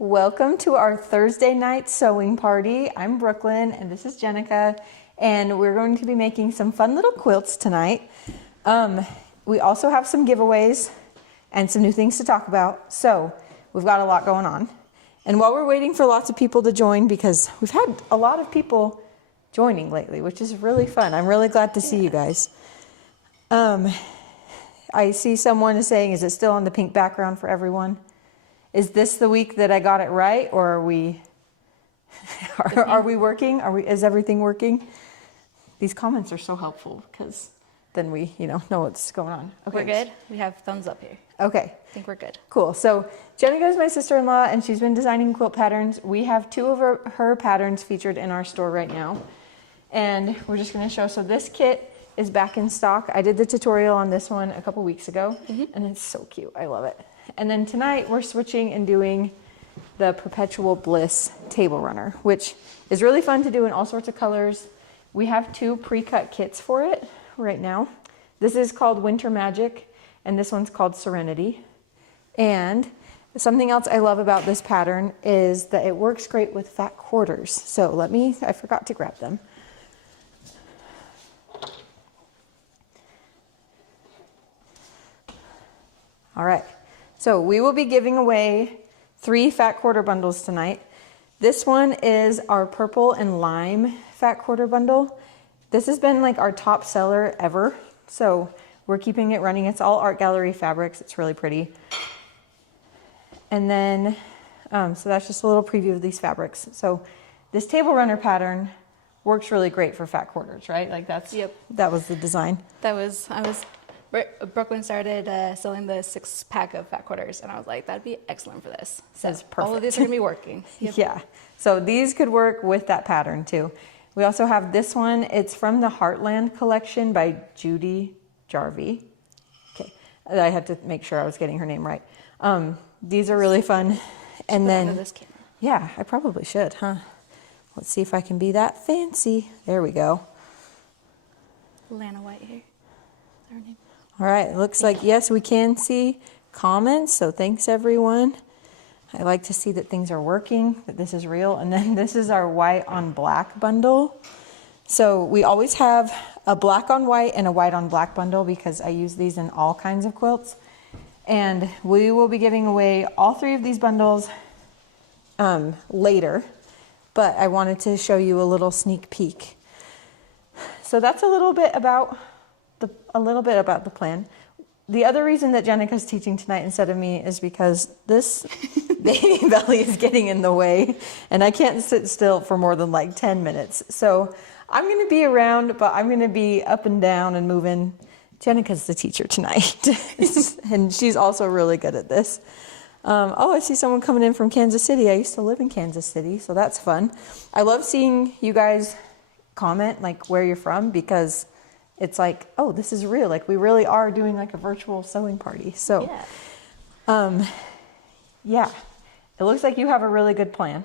Welcome to our Thursday night sewing party. I'm Brooklyn and this is Jennica, and we're going to be making some fun little quilts tonight. We also have some giveaways and some new things to talk about, so we've got a lot going on. And while we're waiting for lots of people to join, because we've had a lot of people joining lately, which is really fun. I'm really glad to see you guys. I see someone is saying, is it still on the pink background for everyone? Is this the week that I got it right, or are we working? Is everything working? These comments are so helpful because then we, know what's going on. Okay. We're good. We have thumbs up here. Okay. I think we're good. Cool. So Jennica is my sister-in-law, and she's been designing quilt patterns. We have two of her patterns featured in our store right now, and we're just going to show. So this kit is back in stock. I did the tutorial on this one a couple weeks ago, and it's so cute. I love it. And then tonight we're switching and doing the Perpetual Bliss table runner, which is really fun to do in all sorts of colors. We have two pre-cut kits for it right now. This is called Winter Magic, and this one's called Serenity. And something else I love about this pattern is that it works great with fat quarters. So I forgot to grab them. All right. So we will be giving away 3 fat quarter bundles tonight. This one is our purple and lime fat quarter bundle. This has been like our top seller ever. So we're keeping it running. It's all art gallery fabrics. It's really pretty. And then, so that's just a little preview of these fabrics. So this table runner pattern works really great for fat quarters, right? Like that was the design. Brooklyn started selling the 6-pack of fat quarters, and I was like, that'd be excellent for this. So that's perfect. All of these are gonna be working. Yep. Yeah, so these could work with that pattern too. We also have this one. It's from the Heartland collection by Judy Jarvie. Okay, I had to make sure I was getting her name right. These are really fun. And then, under this camera. Yeah, I probably should, huh? Let's see if I can be that fancy. There we go. Lana White here. Is that her name? All right, it looks like, yes, we can see comments, so thanks everyone. I like to see that things are working, that this is real. And then this is our white on black bundle. So we always have a black on white and a white on black bundle because I use these in all kinds of quilts. And we will be giving away all 3 of these bundles later, but I wanted to show you a little sneak peek. So that's a little bit about the plan. The other reason that Jenica's teaching tonight instead of me is because this baby belly is getting in the way and I can't sit still for more than like 10 minutes. So I'm going to be around, but I'm going to be up and down and moving. Jenica's the teacher tonight and she's also really good at this. Oh, I see someone coming in from Kansas City. I used to live in Kansas City, so that's fun. I love seeing you guys comment like where you're from because it's like, oh, this is real. Like we really are doing like a virtual sewing party. So, yeah, it looks like you have a really good plan.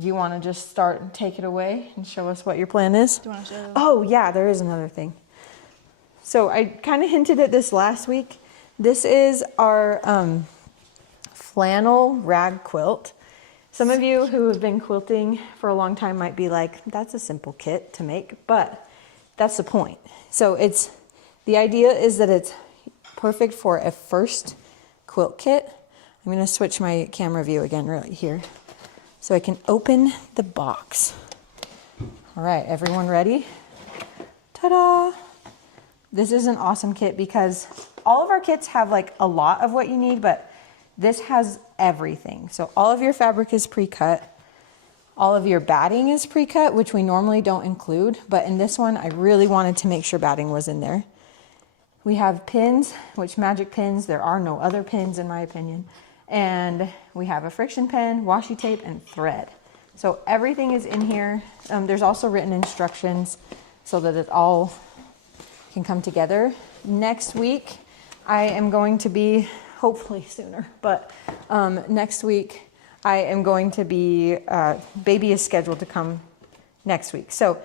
Do you want to just start and take it away and show us what your plan is? Do you want to show? Oh yeah, there is another thing. So I kind of hinted at this last week. This is our flannel rag quilt. Some of you who have been quilting for a long time might be like, that's a simple kit to make, but that's the point. So the idea is that it's perfect for a first quilt kit. I'm going to switch my camera view again right here so I can open the box. All right, everyone ready? Ta-da! This is an awesome kit because all of our kits have like a lot of what you need, but this has everything. So all of your fabric is pre-cut. All of your batting is pre-cut, which we normally don't include, but in this one, I really wanted to make sure batting was in there. We have pins, which magic pins. There are no other pins in my opinion. And we have a friction pen, washi tape, and thread. So everything is in here. There's also written instructions so that it all can come together. Next week, I am going to be, hopefully sooner, but next week, I am going to be, baby is scheduled to come next week. So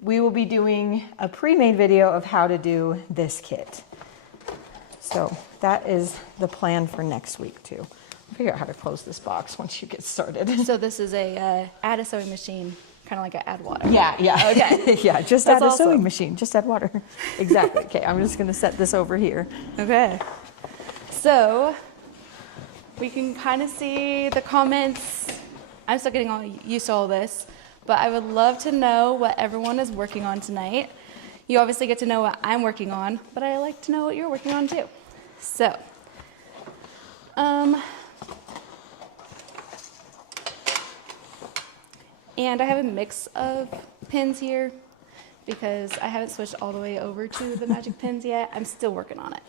we will be doing a pre-made video of how to do this kit. So that is the plan for next week too. Figure out how to close this box once you get started. So this is a add a sewing machine, kind of like a add water. Yeah. Okay. Yeah, just That's add a awesome. sewing machine. Just add water. Exactly. Okay, I'm just going to set this over here. Okay. So we can kind of see the comments. I'm still getting all used to all this, but I would love to know what everyone is working on tonight. You obviously get to know what I'm working on, but I like to know what you're working on too. So, and I have a mix of pins here because I haven't switched all the way over to the magic pins yet. I'm still working on it.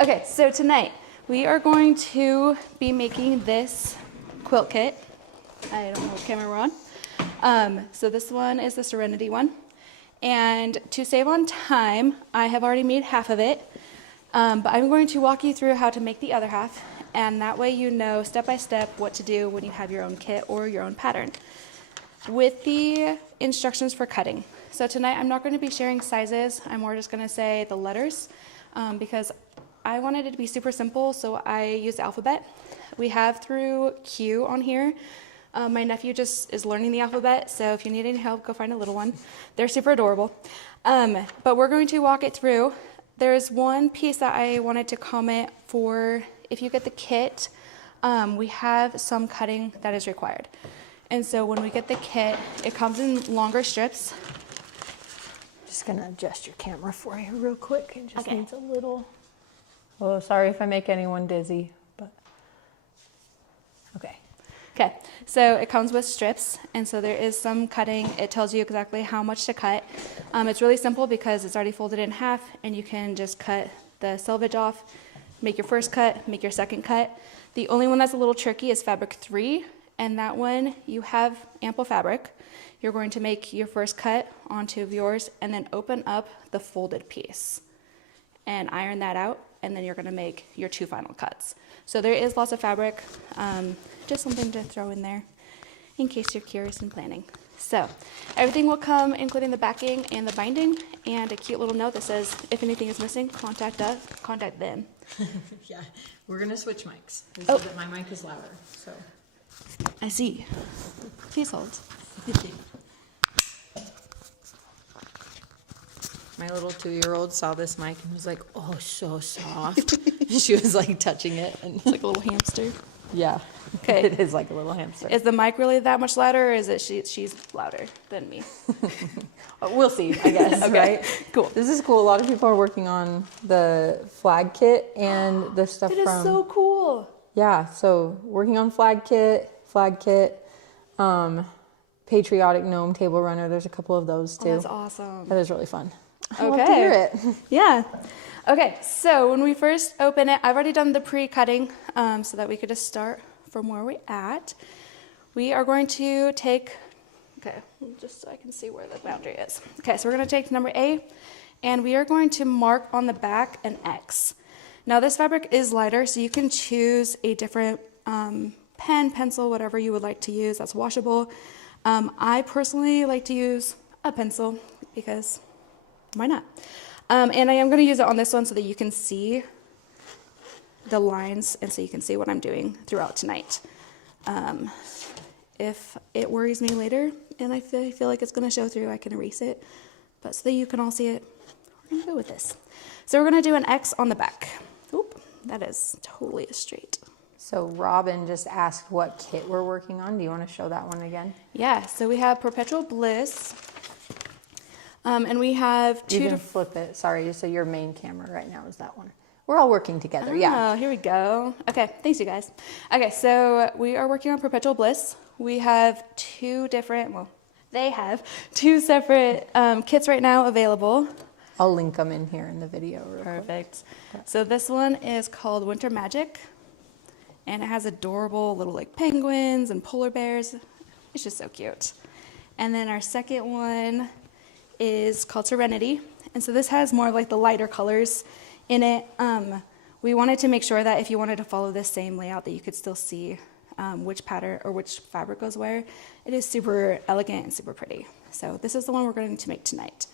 Okay, so tonight we are going to be making this quilt kit. I don't know what camera we're on. So this one is the Serenity one. And to save on time, I have already made half of it. But I'm going to walk you through how to make the other half. And that way you know step by step what to do when you have your own kit or your own pattern. With the instructions for cutting. So tonight I'm not going to be sharing sizes. I'm more just going to say the letters because I wanted it to be super simple, so I used the alphabet. We have through Q on here. My nephew just is learning the alphabet, so if you need any help, go find a little one. They're super adorable. But we're going to walk it through. There's one piece that I wanted to comment for if you get the kit, we have some cutting that is required. And so when we get the kit, it comes in longer strips. Just going to adjust your camera for you real quick. It just Okay. needs a little... Oh, sorry if I make anyone dizzy, but... Okay. Okay, so it comes with strips, and so there is some cutting. It tells you exactly how much to cut. It's really simple because it's already folded in half, and you can just cut the selvage off, make your first cut, make your second cut. The only one that's a little tricky is fabric 3, and that one you have ample fabric. You're going to make your first cut on two of yours, and then open up the folded piece and iron that out, and then you're going to make your two final cuts. So there is lots of fabric, just something to throw in there in case you're curious and planning. So everything will come, including the backing and the binding, and a cute little note that says if anything is missing, contact them. Yeah, we're going to switch mics. They Oh. said that my mic is louder, so... I see. Please hold. My little 2-year-old saw this mic and was like, oh, so soft. She was like touching it. And It's like a little hamster. yeah, Okay. it is like a little hamster. Is the mic really that much louder, or is it she's louder than me? We'll see, I guess, Okay, right? cool. This is cool. A lot of people are working on the flag kit and the stuff It is from... so cool. Yeah, so working on flag kit, patriotic gnome table runner. There's a couple of those too. Oh, that's awesome. That is really fun. I love to Okay. hear it. Yeah. Okay, so when we first open it, I've already done the pre-cutting so that we could just start from where we're at. We are going to take, okay, just so I can see where the boundary is. Okay, so we're going to take number A, and we are going to mark on the back an X. Now this fabric is lighter, so you can choose a different pen, pencil, whatever you would like to use that's washable. I personally like to use a pencil because why not? And I am going to use it on this one so that you can see the lines and so you can see what I'm doing throughout tonight. If it worries me later and I feel like it's going to show through, I can erase it. But so that you can all see it, we're going to go with this. So we're going to do an X on the back. Oop, that is totally straight. So Robin just asked what kit we're working on. Do you want to show that one again? Yeah, so we have Perpetual Bliss. And we have You two can flip it. Sorry, so your main camera right now is that one. We're all working together, yeah. Oh, here we go. Okay, thanks you guys. Okay, so we are working on Perpetual Bliss. We have they have two separate kits right now available. I'll link them in here in the video real quick. Perfect. So this one is called Winter Magic, and it has adorable little like penguins and polar bears. It's just so cute. And then our second one is called Serenity, and so this has more of like the lighter colors in it. We wanted to make sure that if you wanted to follow this same layout that you could still see which pattern or which fabric goes where. It is super elegant and super pretty. So this is the one we're going to make tonight.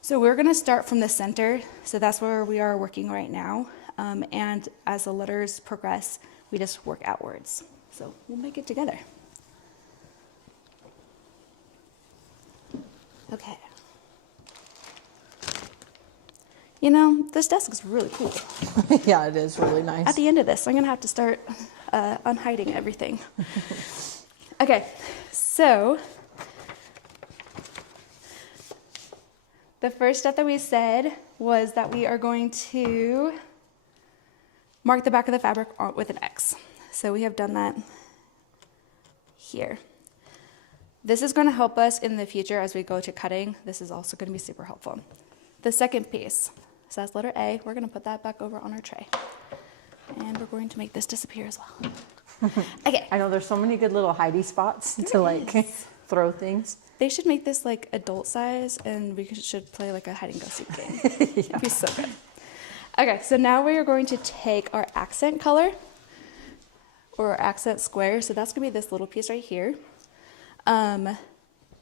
So we're going to start from the center, so that's where we are working right now, and as the letters progress, we just work outwards. So we'll make it together. Okay. You know, this desk is really cool. Yeah, it is really nice. At the end of this, I'm gonna have to start unhiding everything. Okay, so the first step that we said was that we are going to mark the back of the fabric with an X. So we have done that here. This is going to help us in the future as we go to cutting. This is also going to be super helpful. The second piece says letter A. We're going to put that back over on our tray. And we're going to make this disappear as well. Okay. I know there's so many good little hidey spots to like throw things. They should make this like adult size, and we should play like a hide and go seek game. It'd be so good. Okay, so now we are going to take our accent color or our accent square. So that's going to be this little piece right here. And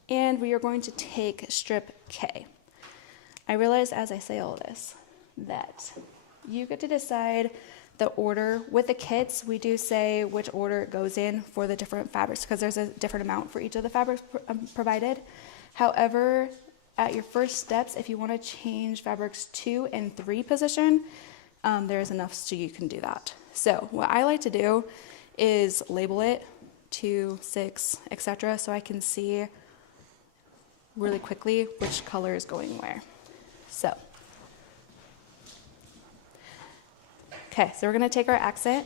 we are going to take strip K. I realize as I say all this that you get to decide the order. With the kits, we do say which order it goes in for the different fabrics because there's a different amount for each of the fabrics provided. However, at your first steps, if you want to change fabrics 2 and 3 position, there is enough so you can do that. So what I like to do is label it 2, 6, etc. so I can see really quickly which color is going where. So, okay, so we're going to take our accent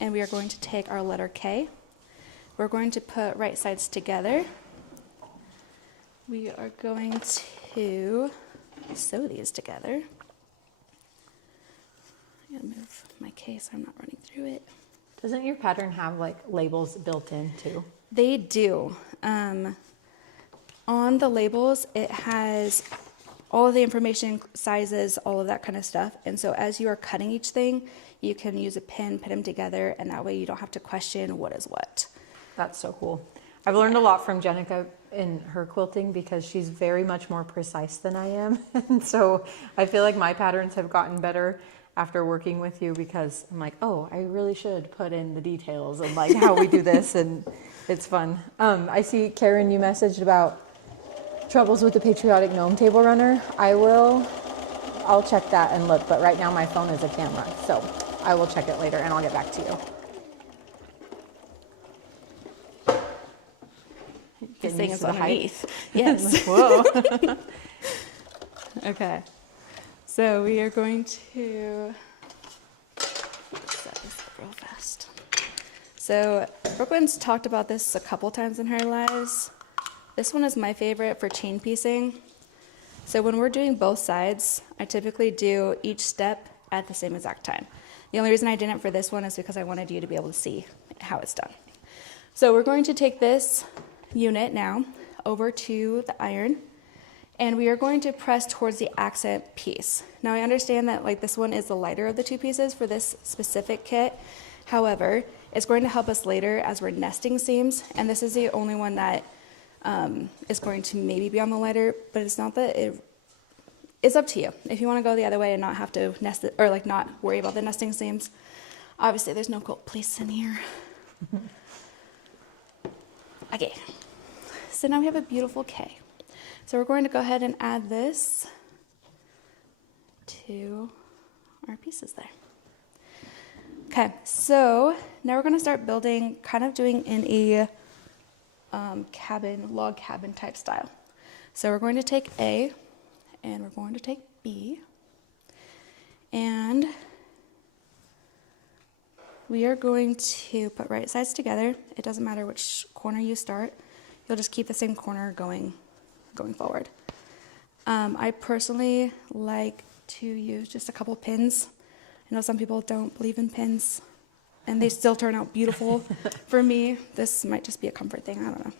and we are going to take our letter K. We're going to put right sides together. We are going to sew these together. I'm going to move my K so I'm not running through it. Doesn't your pattern have like labels built in too? They do. On the labels, it has all of the information, sizes, all of that kind of stuff. And so as you are cutting each thing, you can use a pin, put them together, and that way you don't have to question what is what. That's so cool. I've learned a lot from Jennica in her quilting because she's very much more precise than I am. And so I feel like my patterns have gotten better after working with you because I'm like, oh, I really should put in the details and like how we do this, and it's fun. I see, Karen, you messaged about troubles with the Patriotic Gnome Table Runner. I'll check that and look, but right now my phone is a camera, so I will check it later and I'll get back to you. This thing is underneath. Yes. Whoa. Okay. So we are going to set this up real fast. So Brooklyn's talked about this a couple times in her lives. This one is my favorite for chain piecing. So when we're doing both sides, I typically do each step at the same exact time. The only reason I didn't for this one is because I wanted you to be able to see how it's done. So we're going to take this unit now over to the iron, and we are going to press towards the accent piece. Now I understand that like this one is the lighter of the two pieces for this specific kit. However, it's going to help us later as we're nesting seams, and this is the only one that is going to maybe be on the lighter, but it's not that it's up to you. If you want to go the other way and not have to nest it, or like not worry about the nesting seams. Obviously there's no quilt place in here. Okay, so now we have a beautiful K. So we're going to go ahead and add this to our pieces there. Okay, so now we're going to start building, kind of doing in a log cabin type style. So we're going to take A and we're going to take B, and we are going to put right sides together. It doesn't matter which corner you start. You'll just keep the same corner going forward. I personally like to use just a couple pins. I know some people don't believe in pins, and they still turn out beautiful. For me, this might just be a comfort thing. I don't know.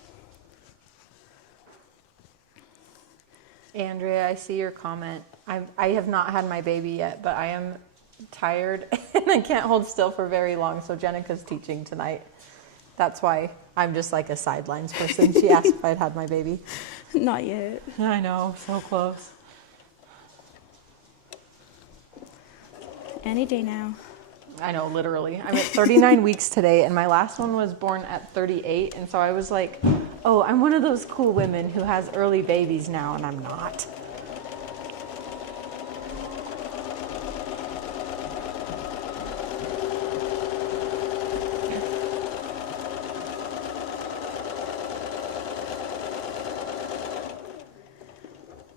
Andrea, I see your comment. I have not had my baby yet, but I am tired and I can't hold still for very long. So Jenica's teaching tonight. That's why I'm just like a sidelines person. She asked if I'd had my baby. Not yet. I know, so close. Any day now. I know, literally. I'm at 39 weeks today, and my last one was born at 38, and so I was like, oh, I'm one of those cool women who has early babies now, and I'm not.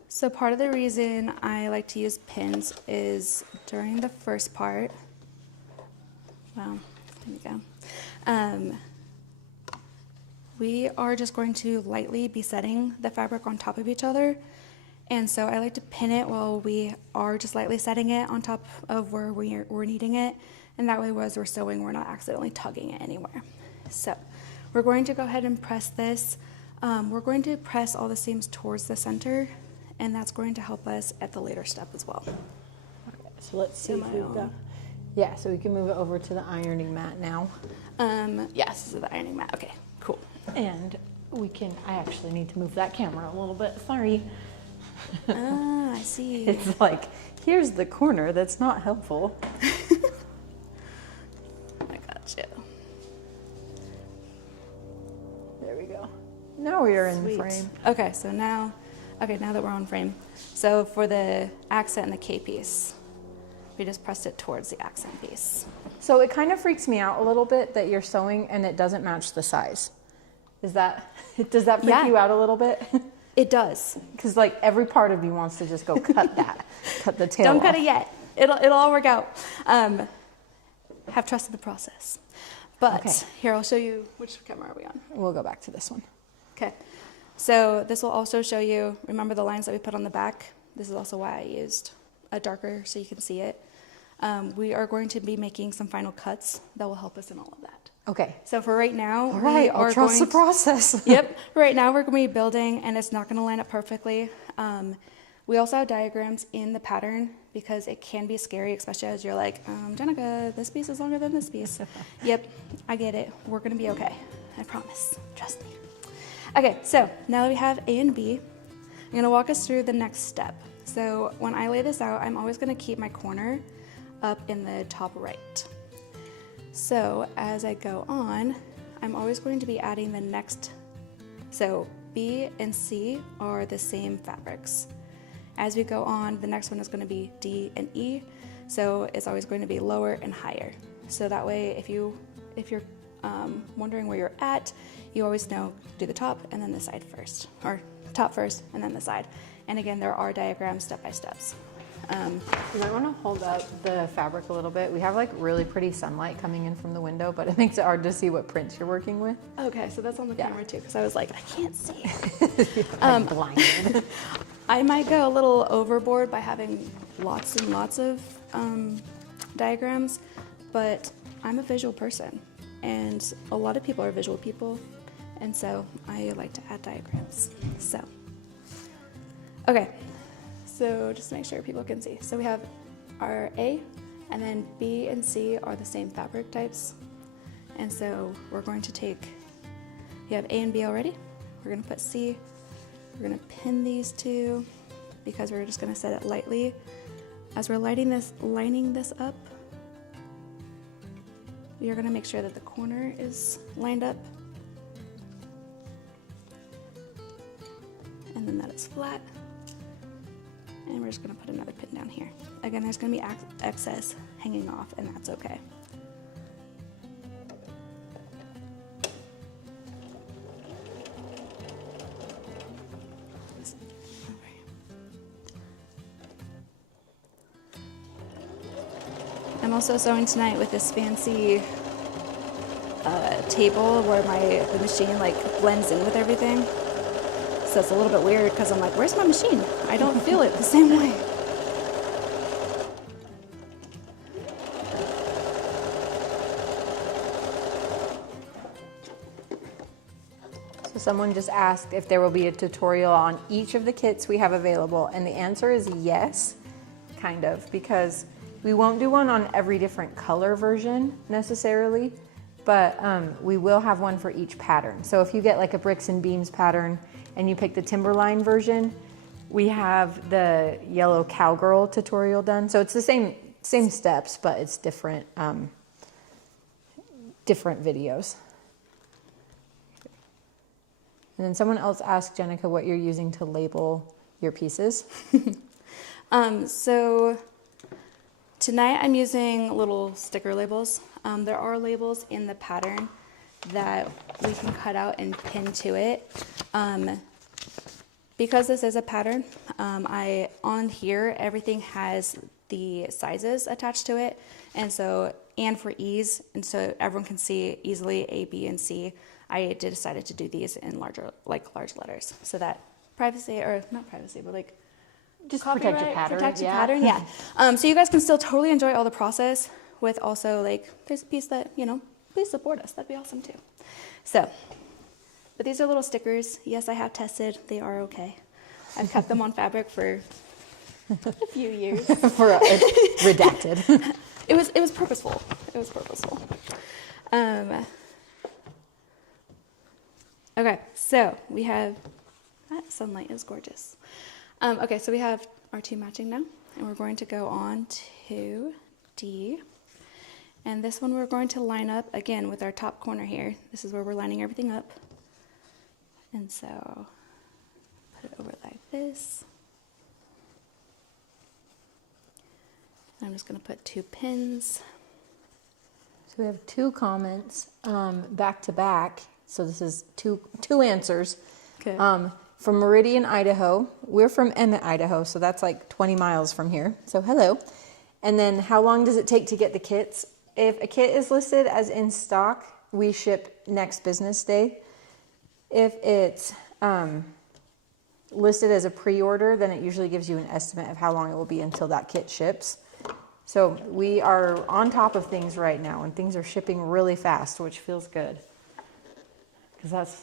So part of the reason I like to use pins is during the first part. Well, there we go. We are just going to lightly be setting the fabric on top of each other. And so I like to pin it while we are just lightly setting it on top of where we're kneading it. And that way, as we're sewing, we're not accidentally tugging it anywhere. So we're going to go ahead and press this. We're going to press all the seams towards the center, and that's going to help us at the later step as well. Okay, so let's see if we've got... Yeah, so we can move it over to the ironing mat now. Yes, this is the ironing mat. Okay, cool. And we can... I actually need to move that camera a little bit. Sorry. Ah, I see. It's like, here's the corner that's not helpful. I got you. There we go. Now we are in the Sweet. frame. Okay, so now that we're on frame. So for the accent and the K piece, we just pressed it towards the accent piece. So it kind of freaks me out a little bit that you're sewing and it doesn't match the size. Does that freak you out a little bit? It does. Because like every part of me wants to just go cut that, cut the tail Don't off. cut it yet. It'll all work out. Have trust in the process. But Okay. here, I'll show you, which camera are we on? We'll go back to this one. Okay. So this will also show you, remember the lines that we put on the back? This is also why I used a darker so you can see it. We are going to be making some final cuts that will help us in all of that. Okay. So for right now, All right, I'll trust the process. Yep. Right now we're going to be building, and it's not going to line up perfectly. We also have diagrams in the pattern because it can be scary, especially as you're like, Jennica, this piece is longer than this piece. Yep, I get it. We're going to be okay. I promise. Trust me. Okay, so now that we have A and B, I'm going to walk us through the next step. So when I lay this out, I'm always going to keep my corner up in the top right. So as I go on, I'm always going to be adding the next. So B and C are the same fabrics. As we go on, the next one is going to be D and E. So it's always going to be lower and higher. So that way, if you're wondering where you're at, you always know, do the top and then the side first, or top first and then the side. And again, there are diagrams step by steps. You might want to hold up the fabric a little bit. We have like really pretty sunlight coming in from the window, but it makes it hard to see what prints you're working with. Okay, so that's on the camera too, because I was like, I can't see. I'm blinded. I might go a little overboard by having lots and lots of diagrams, but I'm a visual person, and a lot of people are visual people, and so I like to add diagrams. So, okay. So just to make sure people can see. So we have our A, and then B and C are the same fabric types. And so we're going to take, you have A and B already. We're going to put C. We're going to pin these two because we're just going to set it lightly. As we're lining this up, you're going to make sure that the corner is lined up. And then that is flat. And we're just going to put another pin down here. Again, there's going to be excess hanging off, and that's okay. I'm also sewing tonight with this fancy table where the machine like blends in with everything. So it's a little bit weird because I'm like, where's my machine? I don't feel it the same way. So someone just asked if there will be a tutorial on each of the kits we have available, and the answer is yes, kind of, because we won't do one on every different color version necessarily, but we will have one for each pattern. So if you get like a bricks and beams pattern and you pick the Timberline version, we have the yellow cowgirl tutorial done. So it's the same same steps, but it's different, different videos. And then someone else asked Jennica what you're using to label your pieces. So tonight I'm using little sticker labels. There are labels in the pattern that we can cut out and pin to it. Because this is a pattern, on here everything has the sizes attached to it, and for ease, and so everyone can see easily A, B, and C, I decided to do these in large letters, so that privacy, or not privacy, but like just protect your pattern. Yeah. So you guys can still totally enjoy all the process with also like, there's a piece that, please support us. That'd be awesome too. So, but these are little stickers. Yes, I have tested. They are okay. I've kept them on fabric for a few years. For redacted. It was purposeful. It was purposeful. Okay, so we have, that sunlight is gorgeous. Okay, so we have our two matching now, and we're going to go on to D. And this one we're going to line up again with our top corner here. This is where we're lining everything up. And so put it over like this. I'm just going to put 2 pins. So we have 2 comments back to back. So this is two answers. Okay. From Meridian, Idaho. We're from Emmett, Idaho, so that's like 20 miles from here. So hello. And then how long does it take to get the kits? If a kit is listed as in stock, we ship next business day. If it's listed as a pre-order, then it usually gives you an estimate of how long it will be until that kit ships. So we are on top of things right now, and things are shipping really fast, which feels good. Because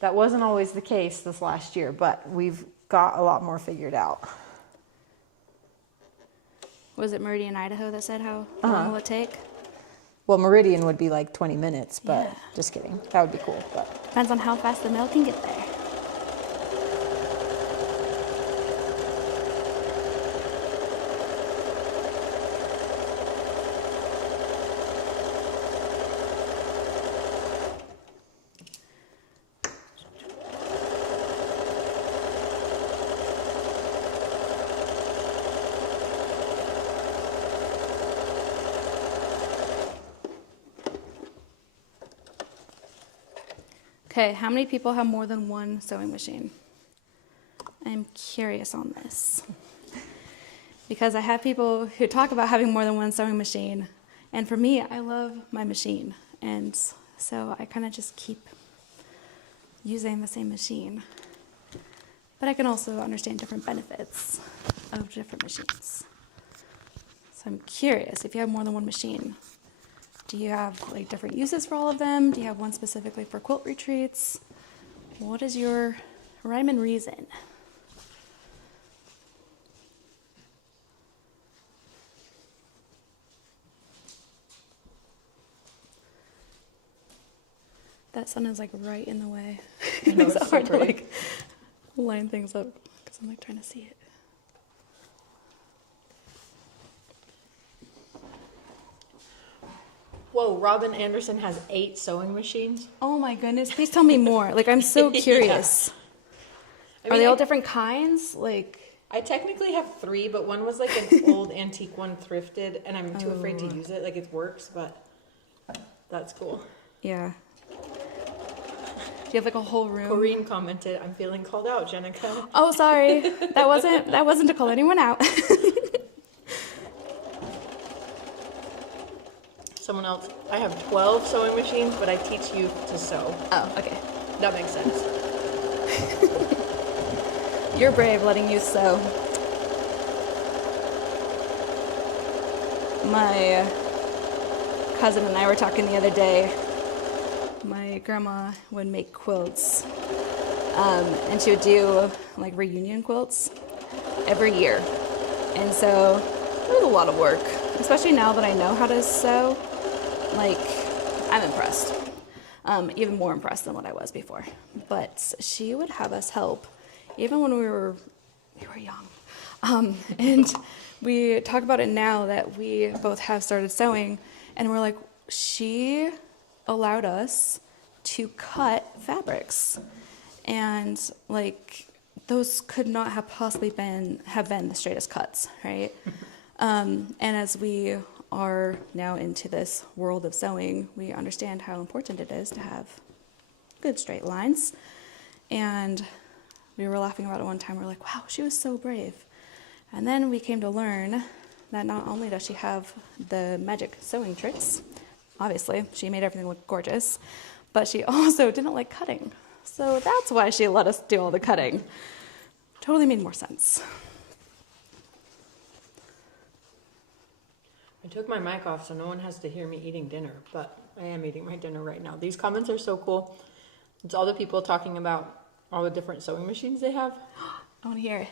that wasn't always the case this last year, but we've got a lot more figured out. Was it Meridian, Idaho that said how long will it take? Well, Meridian would be like 20 minutes, but Yeah. just kidding. That would be cool. But Depends on how fast the mail can get there. Okay, how many people have more than one sewing machine? I'm curious on this. Because I have people who talk about having more than one sewing machine, and for me, I love my machine, and so I kind of just keep using the same machine. But I can also understand different benefits of different machines. So I'm curious, if you have more than one machine, do you have like different uses for all of them? Do you have one specifically for quilt retreats? What is your rhyme and reason? That sun is like right in the way. It makes it hard to like line things up because I'm like trying to see it. whoa, Robin Anderson has 8 sewing machines. Oh my goodness, please tell me more. Like, I'm so curious. I Are mean, they all different kinds? Like, I technically have 3, but one was like an old antique one thrifted, and I'm too afraid to use it. Like, it works, but that's cool. yeah. Do you have like a whole room? Corrine commented, "I'm feeling called out, Jennica." Oh, sorry. That wasn't to call anyone out. Someone else. I have 12 sewing machines, but I teach you to sew. Oh, okay. That makes sense. You're brave letting you sew. My cousin and I were talking the other day. My grandma would make quilts, and she would do like reunion quilts every year. And so it was a lot of work, especially now that I know how to sew. Like, I'm impressed. Even more impressed than what I was before. But she would have us help, even when we were young. And we talk about it now that we both have started sewing, and we're like, she allowed us to cut fabrics, and like those could not have possibly been the straightest cuts, right? And as we are now into this world of sewing, we understand how important it is to have good straight lines. And we were laughing about it one time. We're like, wow, she was so brave. And then we came to learn that not only does she have the magic sewing tricks, obviously, she made everything look gorgeous, but she also didn't like cutting. So that's why she let us do all the cutting. Totally made more sense. I took my mic off so no one has to hear me eating dinner, but I am eating my dinner right now. These comments are so cool. It's all the people talking about all the different sewing machines they have. I want to hear it.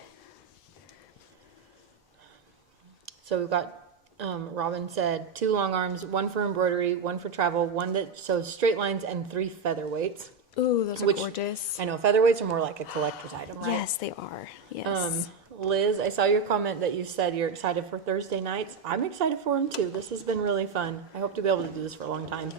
So we've got, Robin said, 2 long arms, 1 for embroidery, 1 for travel, 1 that sews straight lines, and 3 featherweights. Ooh, those are gorgeous. I know, featherweights are more like a collector's item, right? Yes, they are. Yes. Liz, I saw your comment that you said you're excited for Thursday nights. I'm excited for them too. This has been really fun. I hope to be able to do this for a long time.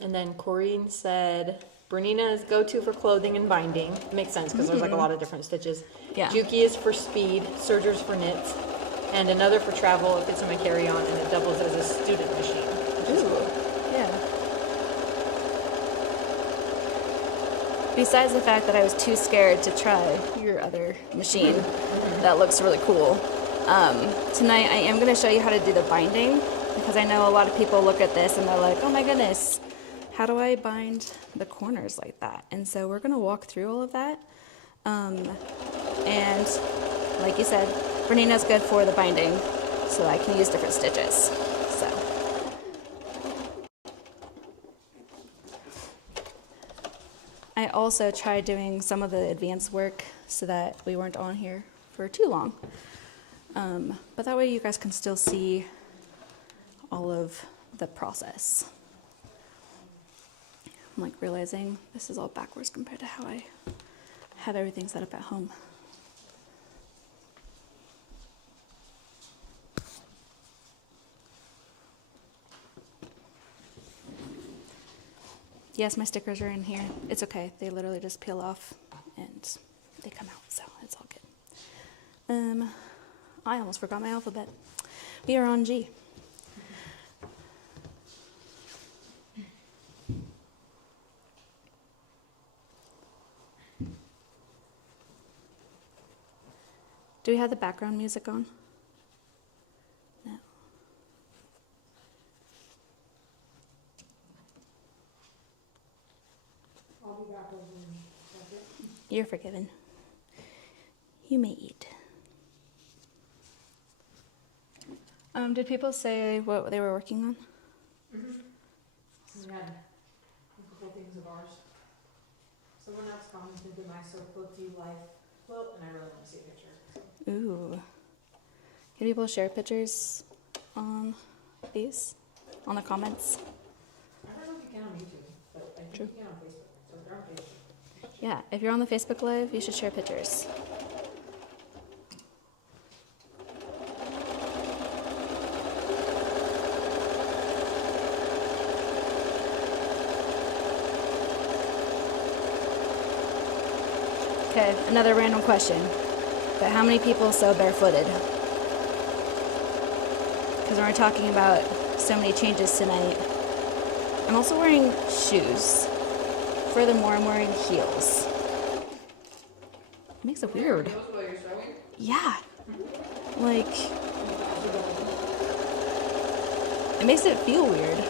And then Corrine said, Bernina's go-to for clothing and binding. Makes sense because there's like a lot of different stitches. Yeah. Juki is for speed, Serger's for knits, and another for travel. It fits in my carry-on and it doubles as a student machine. Ooh, yeah. Besides the fact that I was too scared to try your other machine, that looks really cool. Tonight I am going to show you how to do the binding, because I know a lot of people look at this and they're like, oh my goodness, how do I bind the corners like that? And so we're going to walk through all of that. And like you said, Bernina's good for the binding, so I can use different stitches. So. I also tried doing some of the advanced work so that we weren't on here for too long. But that way you guys can still see all of the process. I'm like realizing this is all backwards compared to how I have everything set up at home. Yes, my stickers are in here. It's okay. They literally just peel off and they come out, so it's all good. I almost forgot my alphabet. We are on G. Do we have the background music on? No. I'll be back over in a second. You're forgiven. You may eat. Did people say what they were working on? We had a couple things of ours. Someone else commented that my So Quilty Life quilt, and I really want to see a picture. Ooh. Can people share pictures on these? On the comments? I don't know if you can on YouTube, but I think True. you can on Facebook. So if they're on Facebook. Yeah, if you're on the Facebook Live, you should share pictures. Okay, another random question. But how many people sew barefooted? Because when we're talking about so many changes tonight, I'm also wearing shoes. Furthermore, I'm wearing heels. It makes it weird. While you're sewing? Yeah. Like, it makes it feel weird.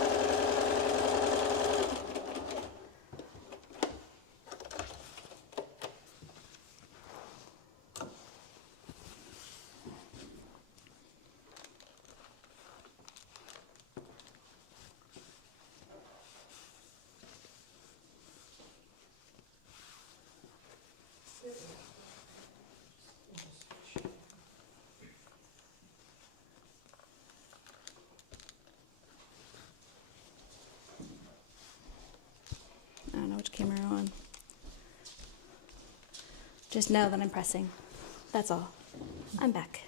Just know that I'm pressing. That's all. I'm back.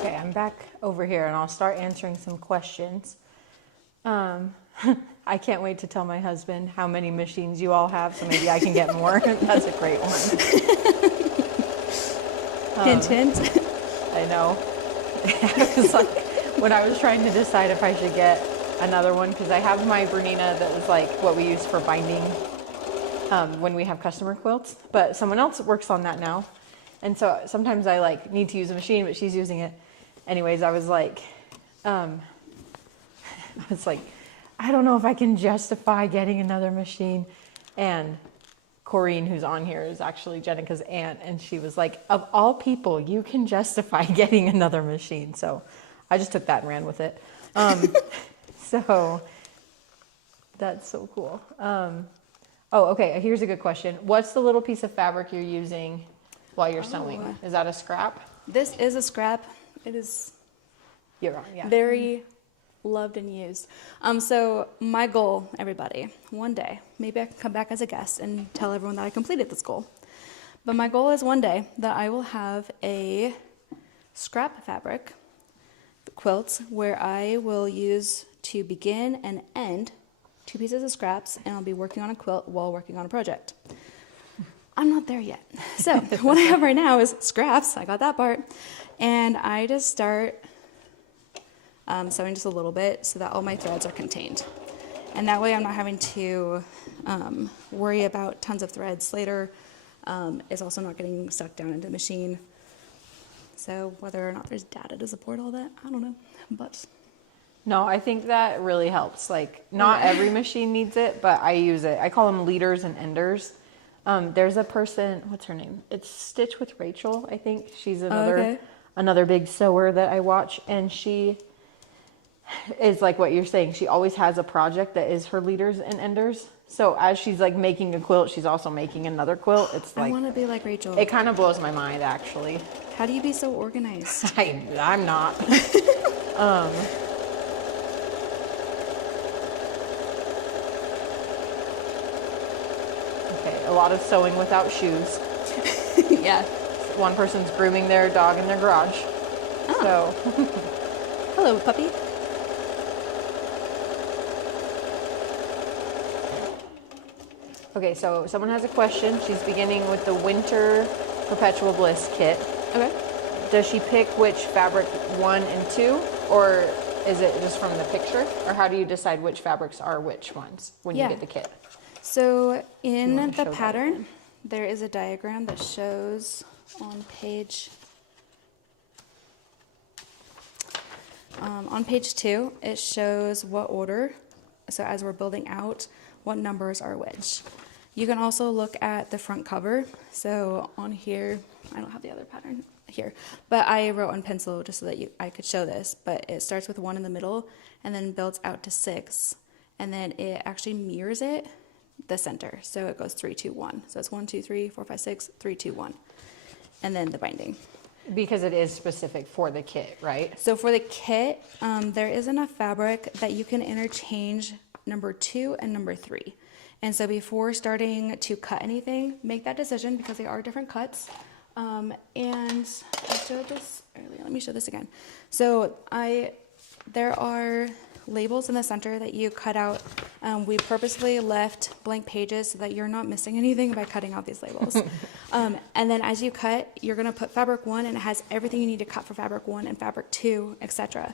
Okay, I'm back over here and I'll start answering some questions. I can't wait to tell my husband how many machines you all have, so maybe I can get more. That's a great one. Hint, hint. I know. It was like when I was trying to decide if I should get another one, because I have my Bernina that was like what we use for binding when we have customer quilts, but someone else works on that now. And so sometimes I like need to use a machine, but she's using it. Anyways, I was like, I don't know if I can justify getting another machine. And Corrine, who's on here, is actually Jenica's aunt. And she was like, of all people, you can justify getting another machine. So I just took that and ran with it. So that's so cool. Oh, okay. Here's a good question. What's the little piece of fabric you're using while you're sewing? Is that a scrap? This is a scrap. It is You're wrong, yeah. very loved and used. So my goal, everybody, one day, maybe I can come back as a guest and tell everyone that I completed this goal. But my goal is one day that I will have a scrap fabric quilt where I will use to begin and end 2 pieces of scraps, and I'll be working on a quilt while working on a project. I'm not there yet. So what I have right now is scraps. I got that part. And I just start sewing just a little bit so that all my threads are contained. And that way I'm not having to worry about tons of threads later. It's also not getting stuck down into the machine. So whether or not there's data to support all that, I don't know. But No, I think that really helps. Like, not every machine needs it, but I use it. I call them leaders and enders. There's a person, what's her name? It's Stitch with Rachel, I think. She's another big sewer that I watch, and she is like what you're saying. She always has a project that is her leaders and enders. So as she's like making a quilt, she's also making another quilt. It's like, I want to be like Rachel. it kind of blows my mind, actually. How do you be so organized? I'm not. Okay, a lot of sewing without shoes. Yeah. One person's grooming their dog in their garage. Oh. So, Hello, puppy. okay, so someone has a question. She's beginning with the winter Perpetual Bliss kit. Okay. Does she pick which fabric 1 and 2, or is it just from the picture? Or how do you decide which fabrics are which ones when you get the kit? So in wanna show the that pattern, again? there is a diagram that shows on page 2, it shows what order. So as we're building out, what numbers are which. You can also look at the front cover. So on here, I don't have the other pattern here, but I wrote on pencil just so that I could show this. But it starts with 1 in the middle and then builds out to 6, and then it actually mirrors the center. So it goes 3, 2, 1. So it's 1, 2, 3, 4, 5, 6, 3, 2, 1, and then the binding. Because it is specific for the kit, right? So for the kit, there is enough fabric that you can interchange number 2 and number 3. And so before starting to cut anything, make that decision because they are different cuts. And I showed this earlier. Let me show this again. So there are labels in the center that you cut out. We purposely left blank pages so that you're not missing anything by cutting out these labels. And then as you cut, you're going to put fabric 1, and it has everything you need to cut for fabric 1 and fabric 2, etc.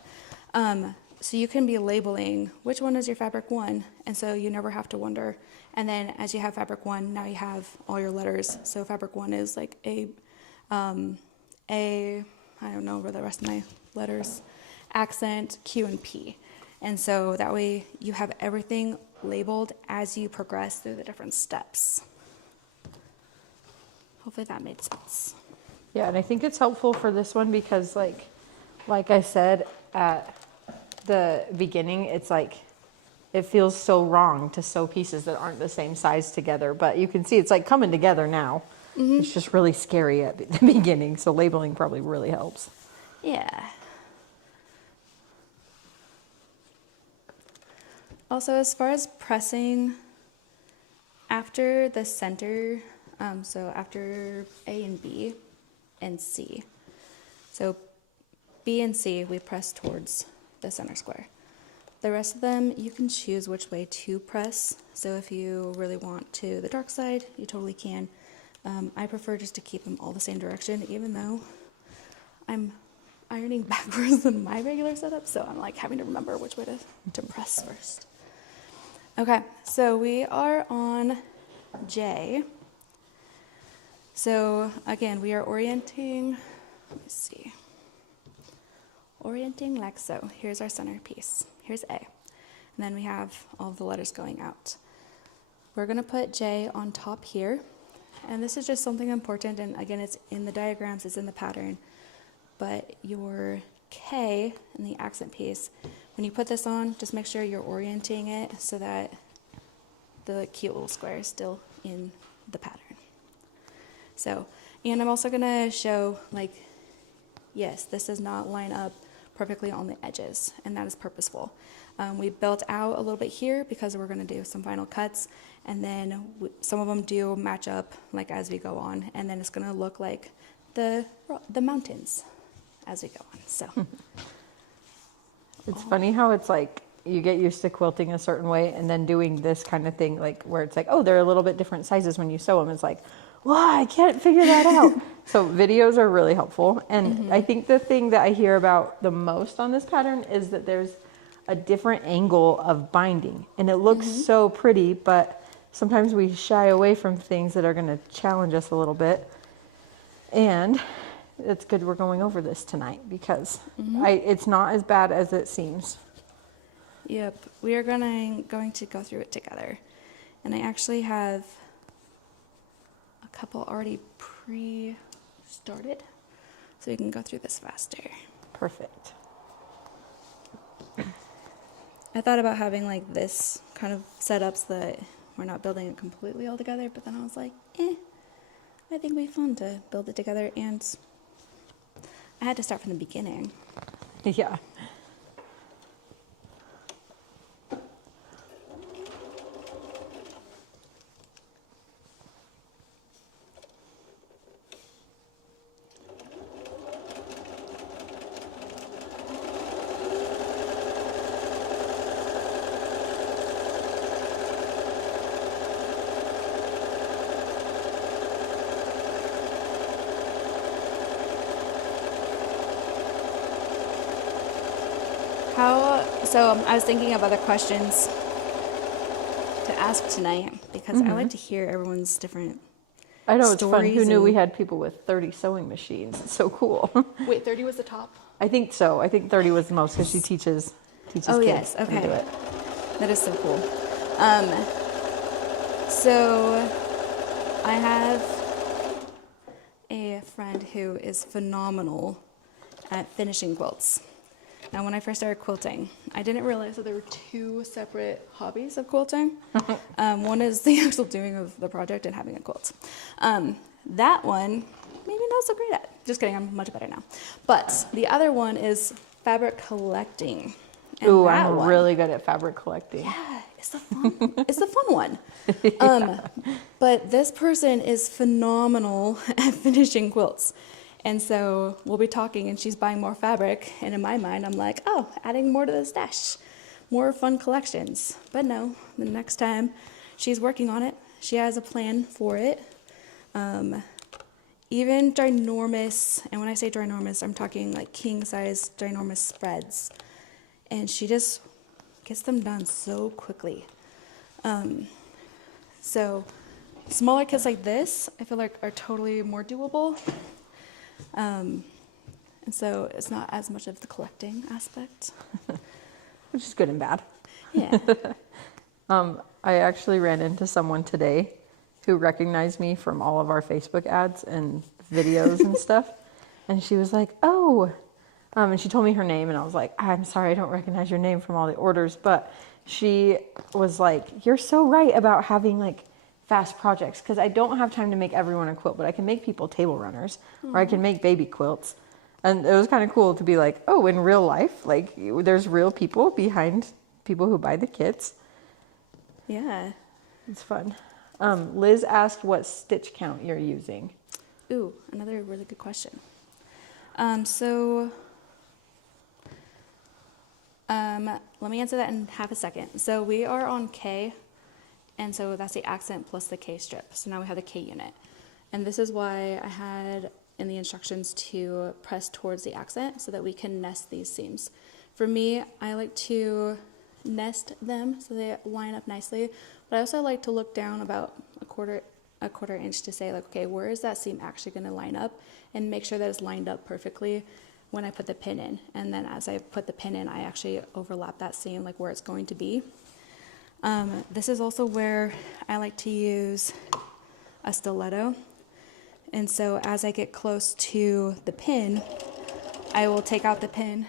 So you can be labeling which one is your fabric 1, and so you never have to wonder. And then as you have fabric 1, now you have all your letters. So fabric 1 is like I don't know where the rest of my letters, accent, Q, and P. And so that way you have everything labeled as you progress through the different steps. Hopefully that made sense. Yeah, and I think it's helpful for this one because like I said at the beginning, it's like it feels so wrong to sew pieces that aren't the same size together, but you can see it's like coming together now. Mm-hmm. It's just really scary at the beginning, so labeling probably really helps. Yeah. Also, as far as pressing, after the center, so after A and B and C, so B and C, we press towards the center square. The rest of them, you can choose which way to press. So if you really want to the dark side, you totally can. I prefer just to keep them all the same direction, even though I'm ironing backwards than my regular setup, so I'm like having to remember which way to press first. Okay, so we are on J. So again, we are orienting, let me see, orienting like so. Here's our center piece. Here's A. And then we have all of the letters going out. We're going to put J on top here. And this is just something important. And again, it's in the diagrams, it's in the pattern. But your K in the accent piece, when you put this on, just make sure you're orienting it so that the cute little square is still in the pattern. So, and I'm also going to show, like, yes, this does not line up perfectly on the edges, and that is purposeful. We built out a little bit here because we're going to do some final cuts, and then some of them do match up like as we go on, and then it's going to look like the mountains as we go on. So it's funny how it's like you get used to quilting a certain way, and then doing this kind of thing, like where it's like, oh, they're a little bit different sizes when you sew them. It's like, well, I can't figure that out. So videos are really helpful. And I think the thing that I hear about the most on this pattern is that there's a different angle of binding. And it looks so pretty, but sometimes we shy away from things that are going to challenge us a little bit. And it's good we're going over this tonight because it's not as bad as it seems. Yep, we are going to go through it together. And I actually have a couple already pre-started, so we can go through this faster. Perfect. I thought about having like this kind of setup so that we're not building it completely all together, but then I was like, I think it'd be fun to build it together, and I had to start from the beginning. Yeah. So I was thinking of other questions to ask tonight because I like to hear everyone's different I know, it's fun. Who knew and- we had people with 30 sewing machines? It's so cool. Wait, 30 was the top? I think so. I think 30 was the most because she teaches Oh, kids yes. how to Okay. do it. That is so cool. So I have a friend who is phenomenal at finishing quilts. Now, when I first started quilting, I didn't realize that there were two separate hobbies of quilting. One is the actual doing of the project and having a quilt. That one, maybe not so great at. Just kidding, I'm much better now. But the other one is fabric collecting. And Ooh, that I'm one, really good at fabric collecting. yeah, It's the fun one. But this person is phenomenal at finishing quilts. And so we'll be talking and she's buying more fabric. And in my mind, I'm like, oh, adding more to the stash, more fun collections. But no, the next time she's working on it, she has a plan for it. Even ginormous, and when I say ginormous, I'm talking like king size ginormous spreads. And she just gets them done so quickly. So smaller kits like this, I feel like are totally more doable. And so it's not as much of the collecting aspect. Which is good and bad. Yeah. I actually ran into someone today who recognized me from all of our Facebook ads and videos and stuff. And she was like, oh, and she told me her name and I was like, I'm sorry, I don't recognize your name from all the orders. But she was like, you're so right about having like fast projects because I don't have time to make everyone a quilt, but I can make people table runners or I can make baby quilts. And it was kind of cool to be like, oh, in real life, like there's real people behind people who buy the kits. Yeah. It's fun. Liz asked what stitch count you're using. Ooh, another really good question. Let me answer that in half a second. So we are on K, and so that's the accent plus the K strip. So now we have the K unit. And this is why I had in the instructions to press towards the accent so that we can nest these seams. For me, I like to nest them so they line up nicely, but I also like to look down about a quarter inch to say like, okay, where is that seam actually going to line up, and make sure that it's lined up perfectly when I put the pin in. And then as I put the pin in, I actually overlap that seam like where it's going to be. This is also where I like to use a stiletto. And so as I get close to the pin, I will take out the pin.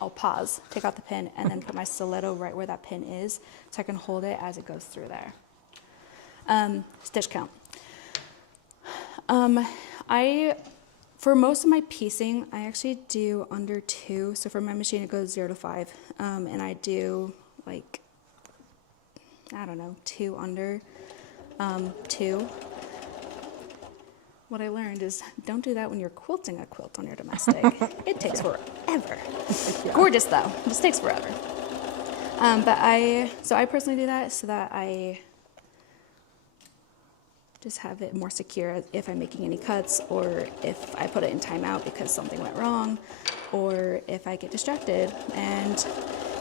I'll pause, take out the pin, and then put my stiletto right where that pin is so I can hold it as it goes through there. Stitch count. For most of my piecing, I actually do under 2. So for my machine, it goes 0 to 5. And I do like, I don't know, 2 under 2. What I learned is don't do that when you're quilting a quilt on your domestic. It takes forever. Yeah. Gorgeous though, it just takes forever. So I personally do that so that I just have it more secure if I'm making any cuts, or if I put it in timeout because something went wrong, or if I get distracted and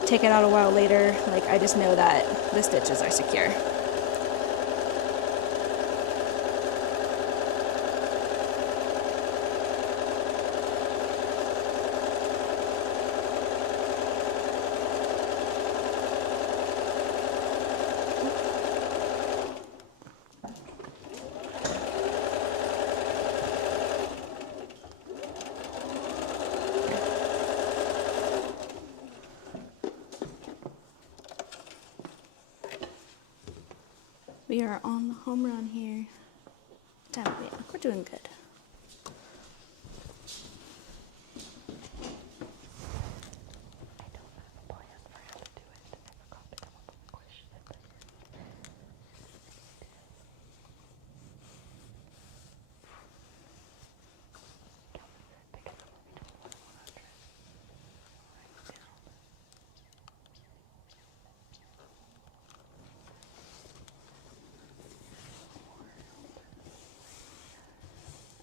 take it out a while later, like I just know that the stitches are secure. We are on the home run here. Yeah, we're doing good.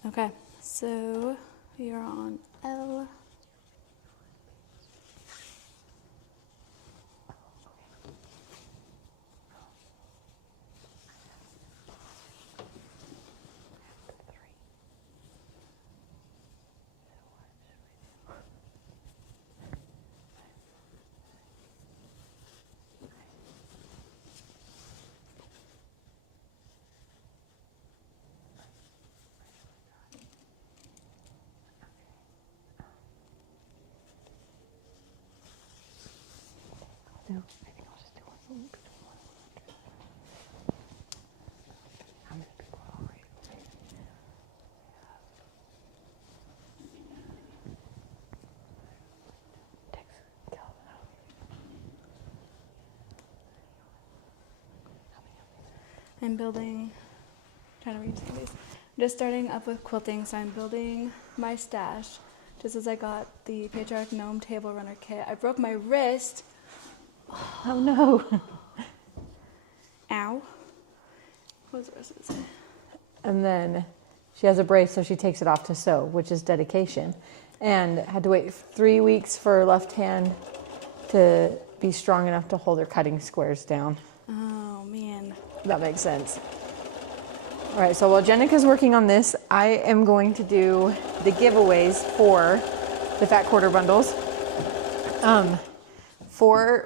Okay, so we are on L. No, I think I'll just do one between 100. How many people are already? Texas, Calvin. I'm building, trying to read some of these. I'm just starting up with quilting, so I'm building my stash. Just as I got the Patriarch Gnome Table Runner kit. I broke my wrist. Oh no. Ow. What was the rest of this? And then she has a brace, so she takes it off to sew, which is dedication. And had to wait 3 weeks for her left hand to be strong enough to hold her cutting squares down. Oh, man. That makes sense. All right, so while Jenica's working on this, I am going to do the giveaways for the Fat Quarter bundles.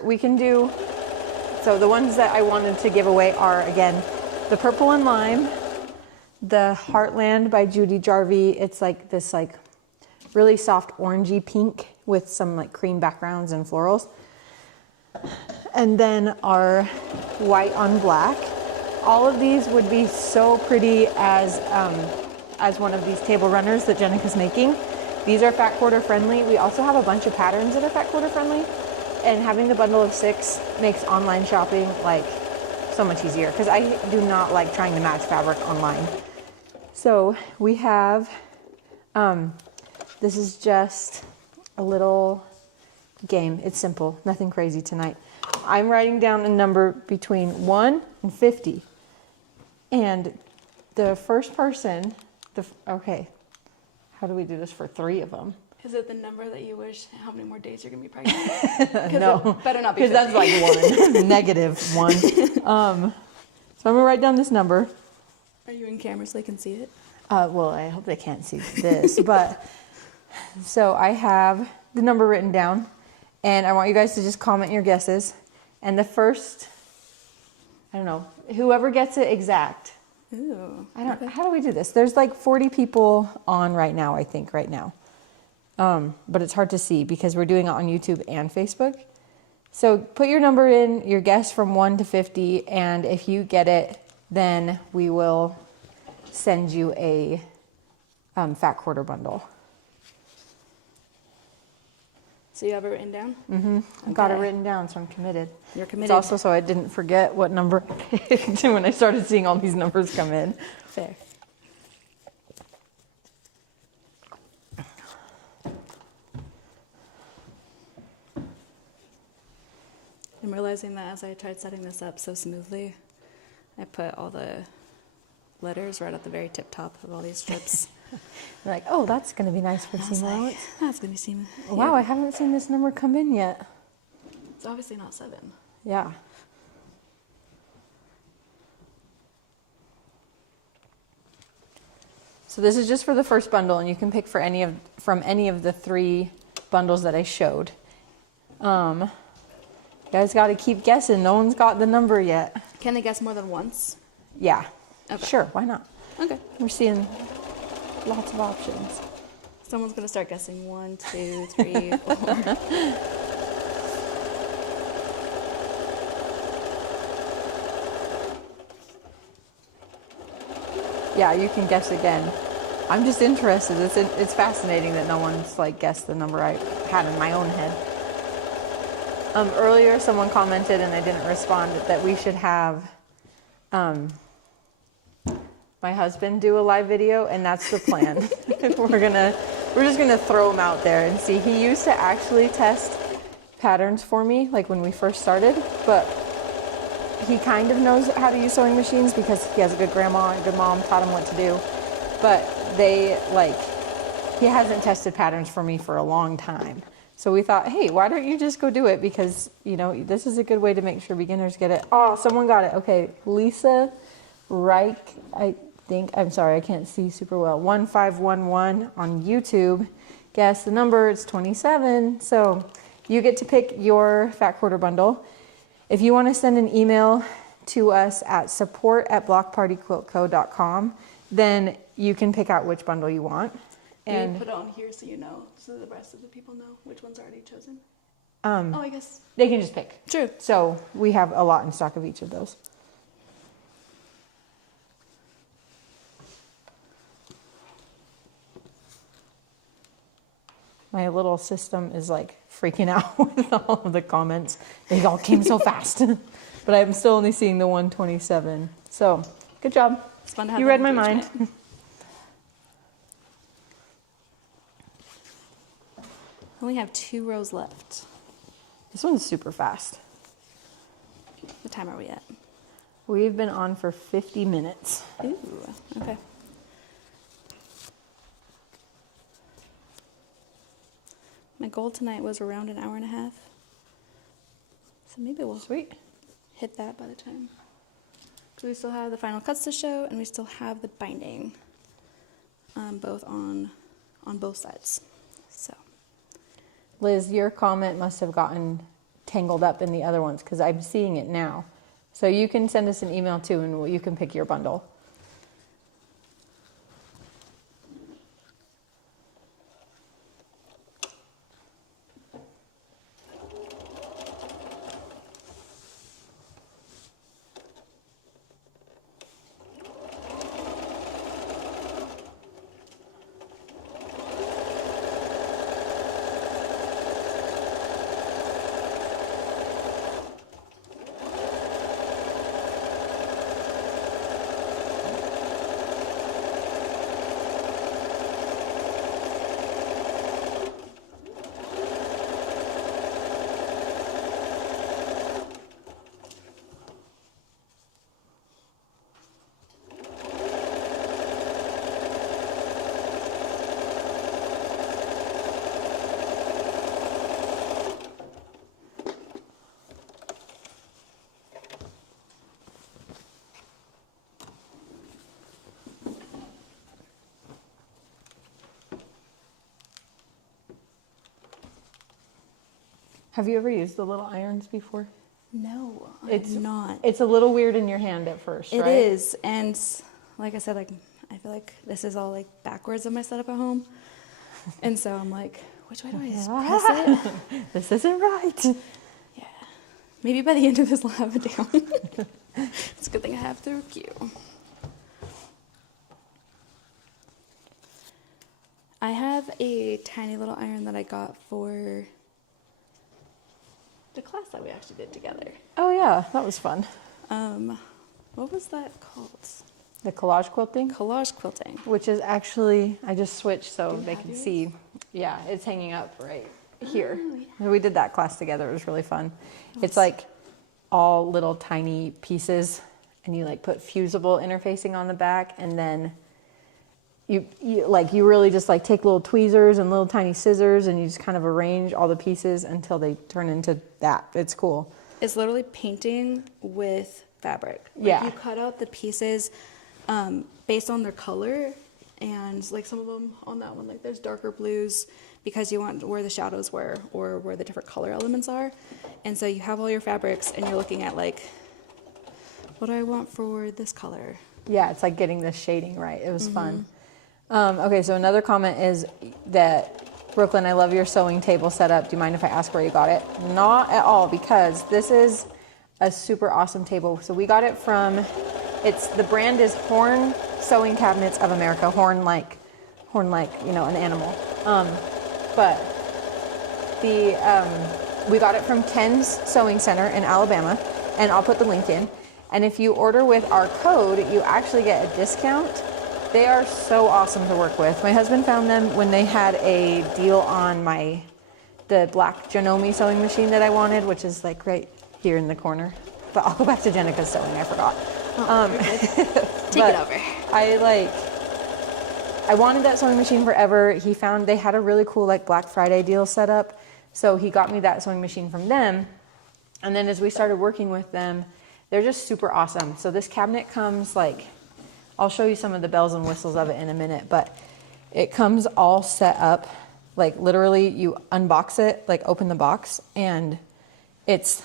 We can do, so the ones that I wanted to give away are, again, the Purple and Lime, the Heartland by Judy Jarvie. It's like this like really soft orangey pink with some like cream backgrounds and florals. And then our white on black. All of these would be so pretty as one of these table runners that Jenica's making. These are Fat Quarter friendly. We also have a bunch of patterns that are Fat Quarter friendly. And having the bundle of 6 makes online shopping like so much easier because I do not like trying to match fabric online. So we have, this is just a little game. It's simple, nothing crazy tonight. I'm writing down a number between 1 and 50. And the first person, okay, how do we do this for 3 of them? Is it the number that you wish, how many more days you're going to be pregnant? No. It better not be 50. Because that's like 1, -1. So I'm going to write down this number. Are you in camera so they can see it? Well, I hope they can't see this, but so I have the number written down and I want you guys to just comment your guesses. And the first, I don't know, whoever gets it exact. Ooh. Okay. How do we do this? There's like 40 people on right now, I think, right now. But it's hard to see because we're doing it on YouTube and Facebook. So put your number in, your guess from 1 to 50, and if you get it, then we will send you a Fat Quarter bundle. So you have it written down? Mm-hmm. I've got it written down, so I'm committed. You're committed. It's also so I didn't forget what number I picked when I started seeing all these numbers come in. Fair. I'm realizing that as I tried setting this up so smoothly, I put all the letters right at the very tip top of all these strips. You're like, oh, that's going to be nice for seam allowance. That's going to be seam. Wow, I haven't seen this number come in yet. It's obviously not 7. Yeah. So this is just for the first bundle, and you can pick from any of the 3 bundles that I showed. You guys got to keep guessing. No one's got the number yet. Can they guess more than once? Yeah. Okay. Sure, why not? Okay. We're seeing lots of options. Someone's going to start guessing 1, 2, 3, 4. Yeah, you can guess again. I'm just interested. It's fascinating that no one's like guessed the number I had in my own head. Earlier, someone commented, and I didn't respond, that we should have my husband do a live video, and that's the plan. We're just gonna throw him out there and see. He used to actually test patterns for me, like when we first started, but he kind of knows how to use sewing machines because he has a good grandma and a good mom, taught him what to do. But he hasn't tested patterns for me for a long time. So we thought, hey, why don't you just go do it? Because, this is a good way to make sure beginners get it. Oh, someone got it. Okay, Lisa Reich, I think, I'm sorry, I can't see super well. 1511 on YouTube. Guess the number, it's 27. So you get to pick your Fat Quarter bundle. If you want to send an email to us at support@blockpartyquiltco.com, then you can pick out which bundle you want. And put it on here so so the rest of the people know which one's already chosen. I guess they can just pick. True. So we have a lot in stock of each of those. My little system is like freaking out with all of the comments. They all came so fast. But I'm still only seeing the 127. So, good job. It's fun to have You that read my mind. engagement. I only have 2 rows left. This one's super fast. What time are we at? We've been on for 50 minutes. Ooh, okay. My goal tonight was around an hour and a half. So maybe we'll Sweet. hit that by the time. So we still have the final cuts to show, and we still have the binding, both on both sides. So Liz, your comment must have gotten tangled up in the other ones because I'm seeing it now. So you can send us an email too, and you can pick your bundle. Have you ever used the little irons before? no, It's I'm not. It's a little weird in your hand at first, It right? is, and like I said, like I feel like this is all like backwards of my setup at home, and so I'm like, which way do I just press it? This isn't right. Yeah, maybe by the end of this, I'll have it down. It's a good thing I have the queue. I have a tiny little iron that I got for the class that we actually did together. Oh yeah, that was fun. What was that called? The collage quilting, Collage quilting. which is actually, I just switched so Do you they have can yours? see. Yeah, it's hanging up right here. Oh, yeah. We did that class together. It was really fun. It's like all little tiny pieces, and you like put fusible interfacing on the back, and then you really just like take little tweezers and little tiny scissors, and you just kind of arrange all the pieces until they turn into that. It's cool. It's literally painting with fabric. Like Yeah. you cut out the pieces based on their color, and like some of them on that one, like there's darker blues because you want where the shadows were or where the different color elements are. And so you have all your fabrics and you're looking at like, what do I want for this color? Yeah, it's like getting the shading right. It was fun. Okay, so another comment is that, Brooklyn, I love your sewing table setup. Do you mind if I ask where you got it? Not at all, because this is a super awesome table. So we got it from, the brand is Horn Sewing Cabinets of America. Horn like, an animal. But we got it from Ken's Sewing Center in Alabama, and I'll put the link in. And if you order with our code, you actually get a discount. They are so awesome to work with. My husband found them when they had a deal on the black Janome sewing machine that I wanted, which is like right here in the corner. But I'll go back to Jenica's sewing, I forgot. Take it over. I wanted that sewing machine forever. He found they had a really cool like Black Friday deal set up. So he got me that sewing machine from them. And then as we started working with them, they're just super awesome. So this cabinet comes like, I'll show you some of the bells and whistles of it in a minute, but it comes all set up. Like literally you unbox it, like open the box, and it's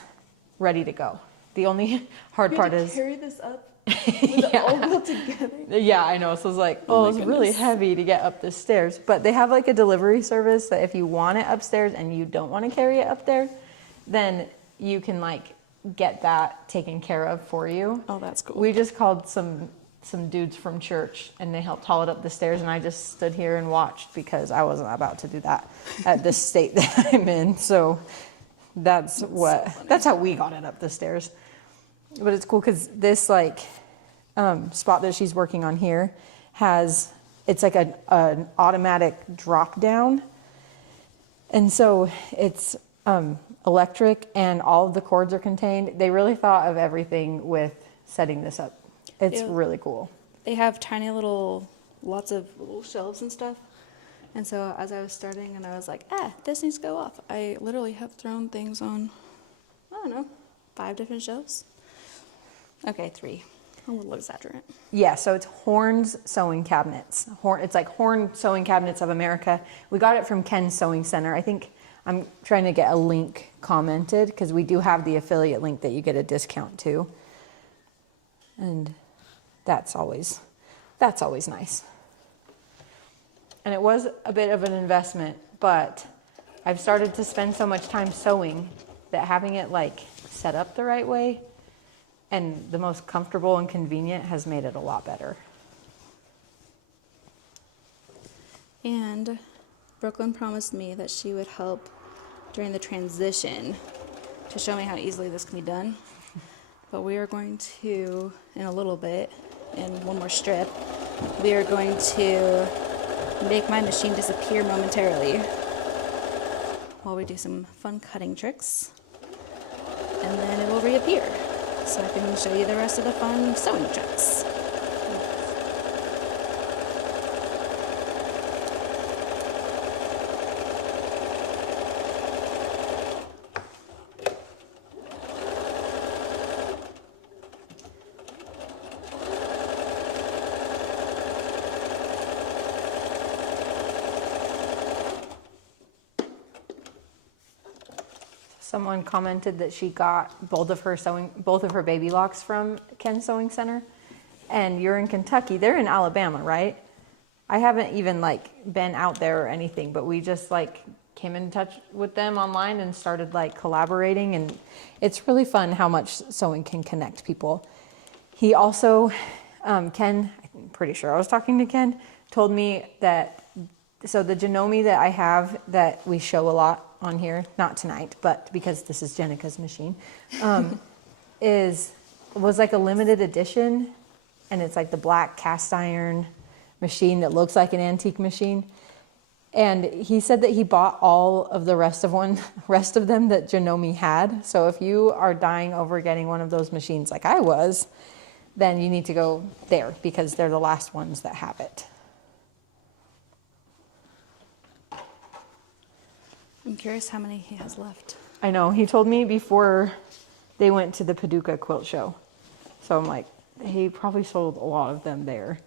ready to go. The only hard part is carry this up with it all built together. yeah, I know. So it's like, Oh my it's really goodness. heavy to get up the stairs. But they have like a delivery service that if you want it upstairs and you don't want to carry it up there, then you can like get that taken care of for you. Oh, that's cool. We just called some dudes from church, and they helped haul it up the stairs, and I just stood here and watched because I wasn't about to do that at the state that I'm in. So that's how we got it up the stairs. But it's cool because this like spot that she's working on here it's like an automatic drop down. And so it's electric and all of the cords are contained. They really thought of everything with setting this up. It's really cool. They have tiny lots of little shelves and stuff. And so as I was starting and I was like, this needs to go off, I literally have thrown things on, I don't know, 5 different shelves. Okay, 3. I'm a little exaggerant. Yeah, so it's Horn's Sewing Cabinets. It's like Horn Sewing Cabinets of America. We got it from Ken's Sewing Center. I think I'm trying to get a link commented because we do have the affiliate link that you get a discount to. And that's always nice. And it was a bit of an investment, but I've started to spend so much time sewing that having it like set up the right way and the most comfortable and convenient has made it a lot better. And Brooklyn promised me that she would help during the transition to show me how easily this can be done. But we are going to, in a little bit, in one more strip, we are going to make my machine disappear momentarily while we do some fun cutting tricks. And then it will reappear. So I can show you the rest of the fun sewing tricks. Someone commented that she got both of her baby locks from Ken's Sewing Center. And you're in Kentucky. They're in Alabama, right? I haven't even like been out there or anything, but we just like came in touch with them online and started like collaborating, and it's really fun how much sewing can connect people. He also, Ken, I'm pretty sure I was talking to Ken, told me that, so the Janome that I have that we show a lot on here, not tonight, but because this is Jenica's machine, was like a limited edition, and it's like the black cast iron machine that looks like an antique machine. And he said that he bought all of the rest of them that Janome had. So if you are dying over getting one of those machines like I was, then you need to go there because they're the last ones that have it. I'm curious how many he has left. I know. He told me before they went to the Paducah quilt show. So I'm like, he probably sold a lot of them there.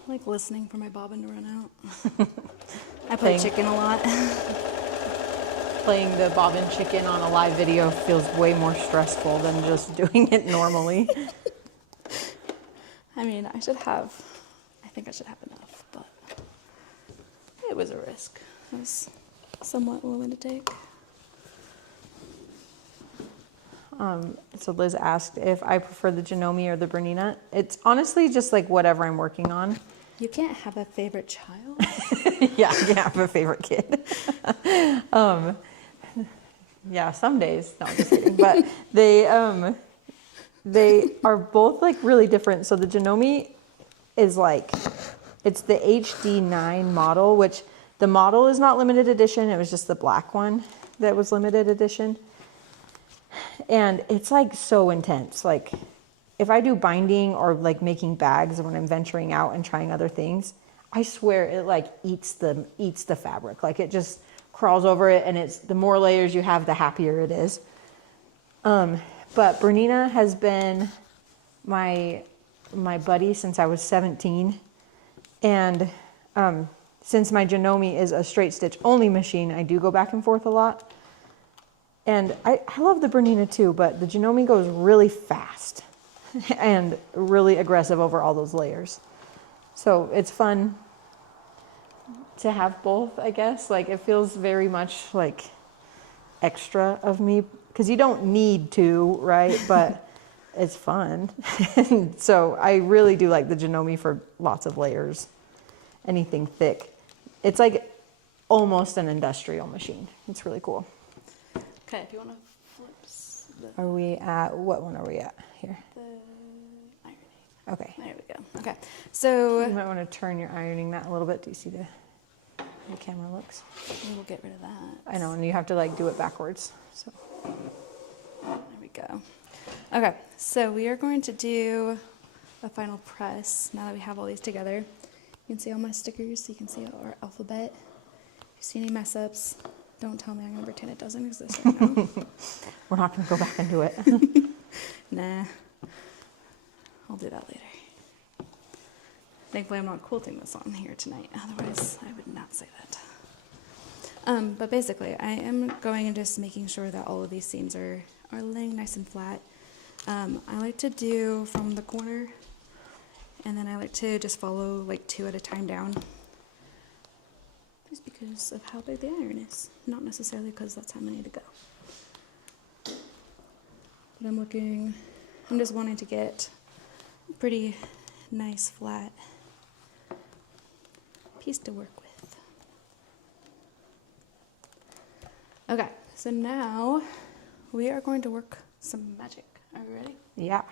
I like listening for my bobbin to run out. I play chicken a lot. Playing the bobbin chicken on a live video feels way more stressful than just doing it normally. I mean, I think I should have enough, but it was a risk I was somewhat willing to take. So Liz asked if I prefer the Janome or the Bernina. It's honestly just like whatever I'm working on. You can't have a favorite child? Yeah, I can't have a favorite kid. Yeah, some days. No, I'm just kidding. But they are both like really different. So the Janome is like, it's the HD9 model, which The model is not limited edition. It was just the black one that was limited edition. And it's like so intense. Like if I do binding or like making bags when I'm venturing out and trying other things, I swear it like eats the fabric. Like it just crawls over it, and it's the more layers you have, the happier it is. But Bernina has been my buddy since I was 17. And since my Janome is a straight stitch only machine, I do go back and forth a lot. And I love the Bernina too, but the Janome goes really fast and really aggressive over all those layers. So it's fun to have both, I guess. Like it feels very much like extra of me, because you don't need to, right? But it's fun. And so I really do like the Janome for lots of layers, anything thick. It's like almost an industrial machine. It's really cool. Okay, if you want to flip Are we at, what one are we at here? the ironing. Okay. There we go. Okay, so You might want to turn your ironing that a little bit. Do you see the camera looks? we'll get rid of that. I know, and you have to like do it backwards. So There we go. Okay, so we are going to do a final press now that we have all these together. You can see all my stickers. You can see our alphabet. If you see any mess ups, don't tell me. I'm going to pretend it doesn't exist right now. we're not going to go back and do it. Nah, I'll do that later. Thankfully, I'm not quilting this on here tonight. Otherwise, I would not say that. But basically, I am going and just making sure that all of these seams are laying nice and flat. I like to do from the corner, and then I like to just follow like 2 at a time down. Just because of how big the iron is, not necessarily because that's how many to go. But I'm just wanting to get a pretty nice flat piece to work with. Okay, so now we are going to work some magic. Are we ready? Yeah.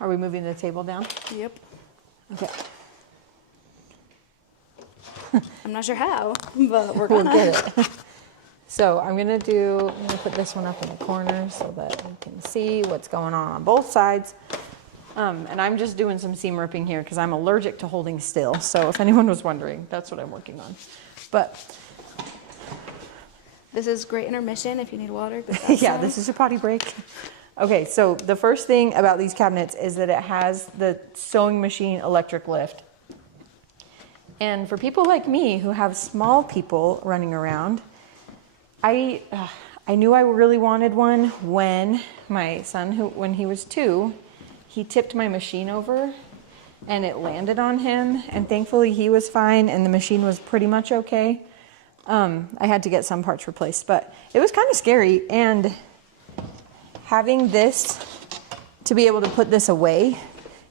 Are we moving the table down? Yep. Okay. I'm not sure how, but we're We'll gonna. get it. So I'm gonna put this one up in the corner so that we can see what's going on both sides. And I'm just doing some seam ripping here because I'm allergic to holding still. So if anyone was wondering, that's what I'm working on. But This is great intermission if you need water. yeah, this is your potty break. Okay, so the first thing about these cabinets is that it has the sewing machine electric lift. And for people like me who have small people running around, I knew I really wanted one when my son, when he was 2, he tipped my machine over and it landed on him, and thankfully he was fine and the machine was pretty much okay. I had to get some parts replaced, but it was kind of scary, and having this to be able to put this away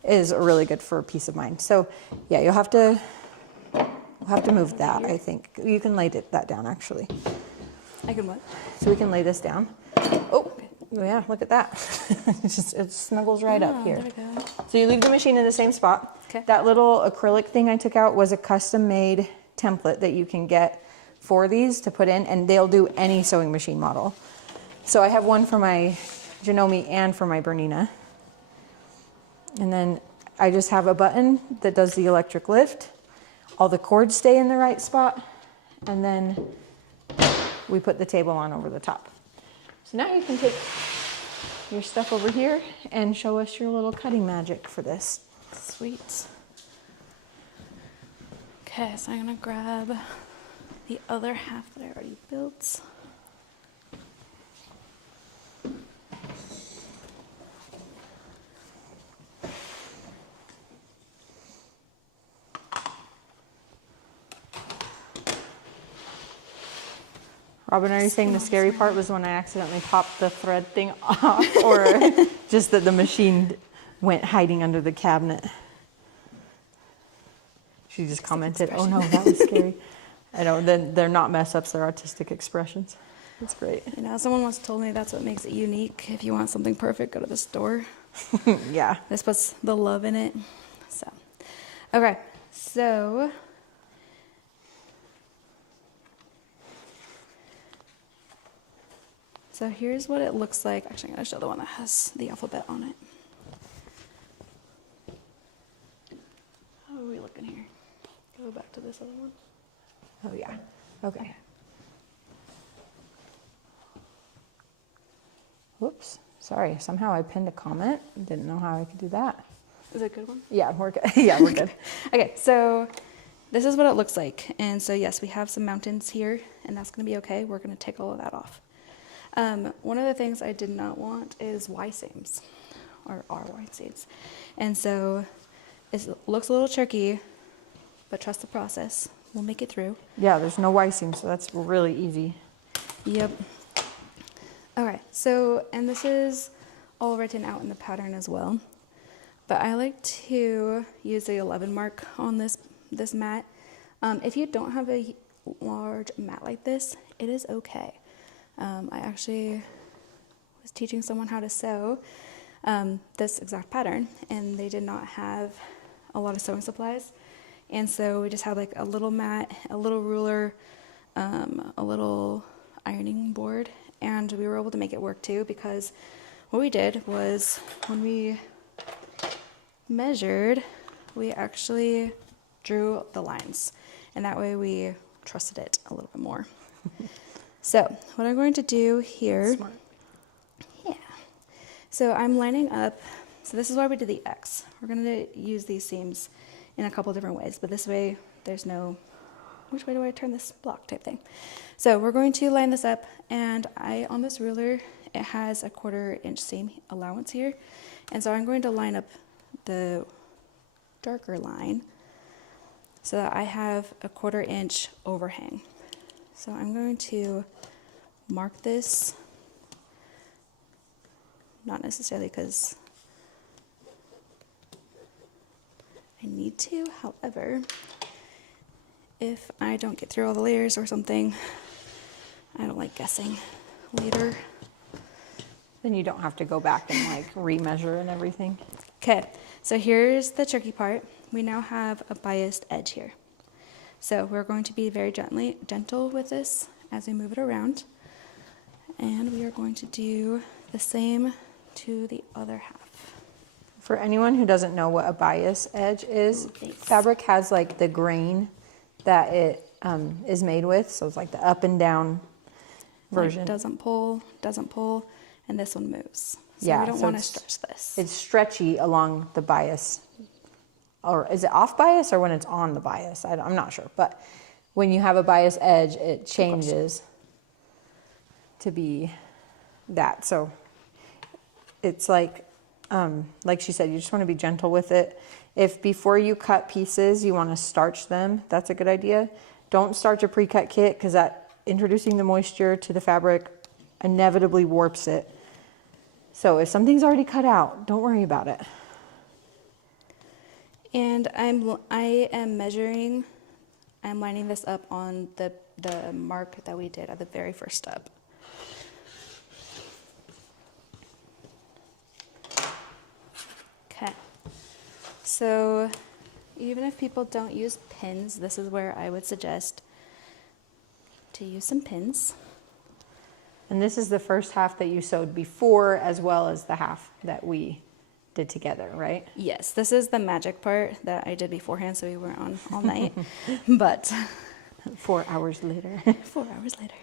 is really good for peace of mind. So yeah, we'll have to move that. I think you can lay that down actually. I can what? So we can lay this down. Oh, yeah, look at that. it snuggles right up here. There we go. So you leave the machine in the same spot. Okay. That little acrylic thing I took out was a custom made template that you can get for these to put in, and they'll do any sewing machine model. So I have one for my Janome and for my Bernina. And then I just have a button that does the electric lift. All the cords stay in the right spot, and then we put the table on over the top. So now you can take your stuff over here and show us your little cutting magic for this. Sweet. Okay, so I'm gonna grab the other half that I already built. Robin, are you saying the scary part was when I accidentally popped the thread thing off, or just that the machine went hiding under the cabinet? She just commented, "Oh no, that was scary." I know, then they're not mess ups, they're artistic expressions. That's great. You know, someone once told me that's what makes it unique. If you want something perfect, go to the store. Yeah. This puts the love in it. So, okay, so So here's what it looks like. Actually, I'm going to show the one that has the alphabet on it. How are we looking here? Go back to this other one. Oh yeah. Okay. Whoops. Sorry. Somehow I pinned a comment. Didn't know how I could do that. Is it a good one? Yeah, we're good. Yeah, we're good. Okay, so this is what it looks like. And so yes, we have some mountains here, and that's going to be okay. We're going to take all of that off. One of the things I did not want is Y seams, or R Y seams. And so it looks a little tricky, but trust the process. We'll make it through. Yeah, there's no Y seam, so that's really easy. Yep. Okay, so, and this is all written out in the pattern as well. But I like to use the 11 mark on this mat. If you don't have a large mat like this, it is okay. I actually was teaching someone how to sew this exact pattern, and they did not have a lot of sewing supplies. And so we just had like a little mat, a little ruler, a little ironing board, and we were able to make it work too, because what we did was when we measured, we actually drew the lines, and that way we trusted it a little bit more. So what I'm going to do here, Smart. yeah, so I'm lining up, so this is why we did the X. We're going to use these seams in a couple different ways, but this way there's no, which way do I turn this block type thing. So we're going to line this up, and on this ruler, it has a 1/4 inch seam allowance here. And so I'm going to line up the darker line so that I have a 1/4 inch overhang. So I'm going to mark this, not necessarily because I need to, however, if I don't get through all the layers or something, I don't like guessing later. Then you don't have to go back and like remeasure and everything. Okay, so here's the tricky part. We now have a biased edge here. So we're going to be very gentle with this as we move it around. And we are going to do the same to the other half. For anyone who doesn't know what a bias edge is, fabric has like the grain that it is made with. So it's like the up and down version. Like doesn't pull, and this one moves. So Yeah, we don't so want to it's- stretch this. It's stretchy along the bias. Or is it off bias or when it's on the bias? I'm not sure. But when you have a bias edge, it changes to be that. So it's like she said, you just want to be gentle with it. If before you cut pieces, you want to starch them, that's a good idea. Don't starch a pre-cut kit, because that introducing the moisture to the fabric inevitably warps it. So if something's already cut out, don't worry about it. And I am measuring, I'm lining this up on the mark that we did at the very first step. Okay, so even if people don't use pins, this is where I would suggest to use some pins. And this is the first half that you sewed before, as well as the half that we did together, right? Yes, this is the magic part that I did beforehand, so we weren't on all night. But 4 hours later. 4 hours later.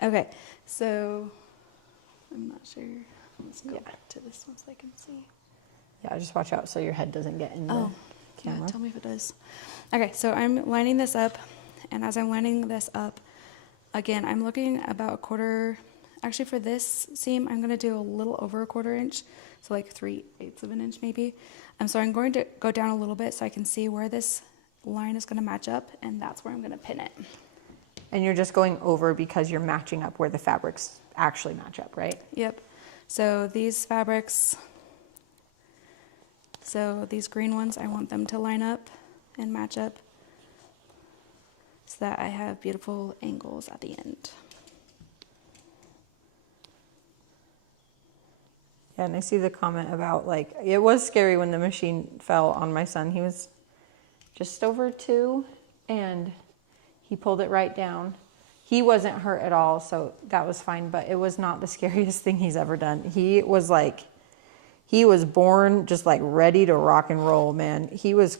Okay, so I'm not sure. Let's go back to this one so I can see. Yeah, just watch out so your head doesn't get in the Oh, camera. yeah, tell me if it does. Okay, so I'm lining this up, and as I'm lining this up, again, I'm looking about 1/4. Actually, for this seam, I'm going to do a little over a 1/4 inch, so like 3/8 of an inch maybe. So I'm going to go down a little bit so I can see where this line is going to match up, and that's where I'm going to pin it. And you're just going over because you're matching up where the fabrics actually match up, right? Yep. So these fabrics, so these green ones, I want them to line up and match up so that I have beautiful angles at the end. Yeah, and I see the comment about like, it was scary when the machine fell on my son. He was just over 2 and he pulled it right down He wasn't hurt at all, so that was fine, but it was not the scariest thing he's ever done. He was born just like ready to rock and roll, man. He was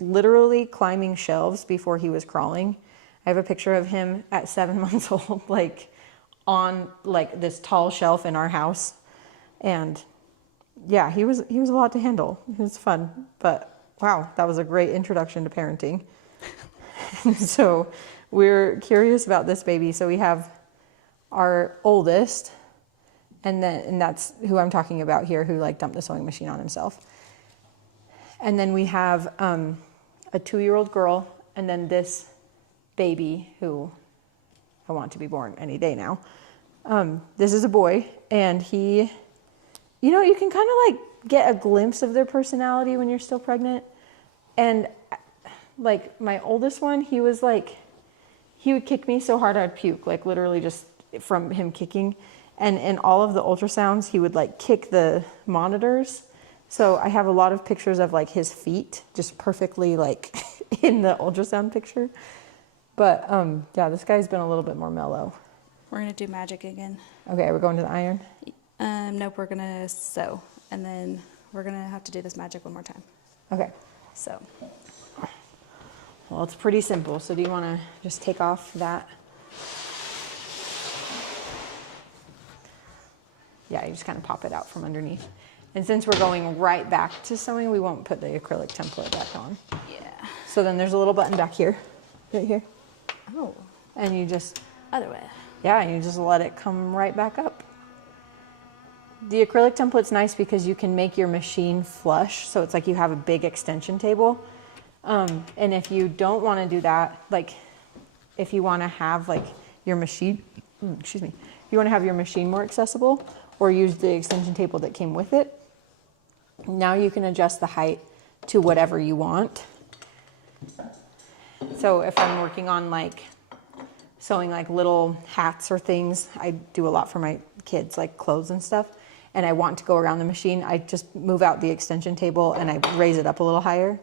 literally climbing shelves before he was crawling. I have a picture of him at 7 months old, like on like this tall shelf in our house. And yeah, he was a lot to handle. It was fun, but wow, that was a great introduction to parenting. So we're curious about this baby. So we have our oldest, and that's who I'm talking about here, who like dumped the sewing machine on himself. And then we have a 2-year-old girl, and then this baby who I want to be born any day now. This is a boy, and he, you know, you can kind of like get a glimpse of their personality when you're still pregnant. And like my oldest one, he was like, he would kick me so hard I'd puke, like literally just from him kicking. And in all of the ultrasounds, he would like kick the monitors. So I have a lot of pictures of like his feet just perfectly like in the ultrasound picture. But yeah, this guy's been a little bit more mellow. We're gonna do magic again. Okay, we're going to the iron? Nope, we're gonna sew, and then we're gonna have to do this magic one more time. Okay. So. Well, it's pretty simple. So do you want to just take off that? Yeah, you just kind of pop it out from underneath. And since we're going right back to sewing, we won't put the acrylic template back on. Yeah. So then there's a little button back here, right here. Oh. And you just, Other way. yeah, you just let it come right back up. The acrylic template's nice because you can make your machine flush. So it's like you have a big extension table. And if you don't want to do that, like if you want to have like your machine, excuse me, you want to have your machine more accessible or use the extension table that came with it, now you can adjust the height to whatever you want. So if I'm working on like sewing like little hats or things, I do a lot for my kids, like clothes and stuff, and I want to go around the machine, I just move out the extension table and I raise it up a little higher,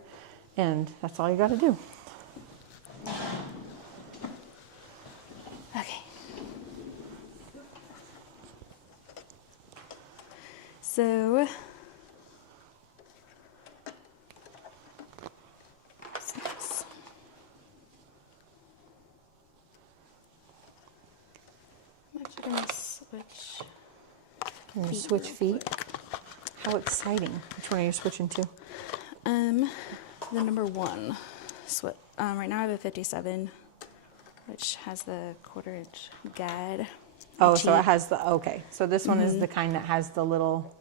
and that's all you got to do. Okay. So, I'm actually going to switch. You're gonna switch feet. How exciting! Which one are you switching to? The number 1. Right now I have a 57, which has the 1/4 inch guide. Oh, so it has the, okay. So this one is the kind that has the little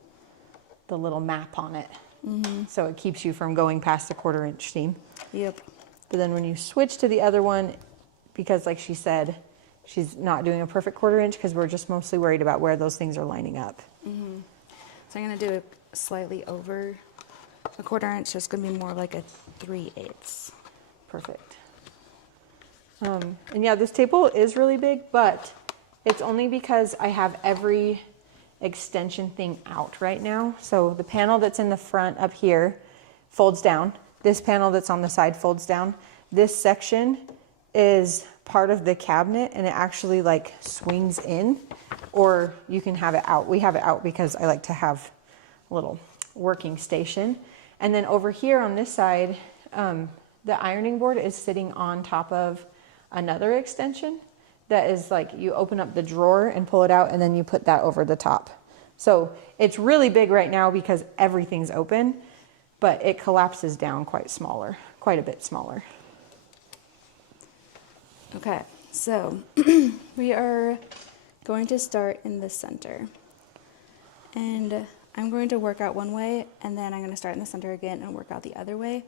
map on it. So it keeps you from going past the 1/4 inch seam. Yep. But then when you switch to the other one, because like she said, she's not doing a perfect 1/4 inch because we're just mostly worried about where those things are lining up. So I'm going to do it slightly over a 1/4 inch. So it's going to be more like a 3/8. Perfect. And yeah, this table is really big, but it's only because I have every extension thing out right now. So the panel that's in the front up here folds down. This panel that's on the side folds down. This section is part of the cabinet and it actually like swings in, or you can have it out. We have it out because I like to have a little working station. And then over here on this side, the ironing board is sitting on top of another extension that is like, you open up the drawer and pull it out and then you put that over the top. So it's really big right now because everything's open, but it collapses down quite a bit smaller. Okay, so we are going to start in the center. And I'm going to work out one way, and then I'm going to start in the center again and work out the other way.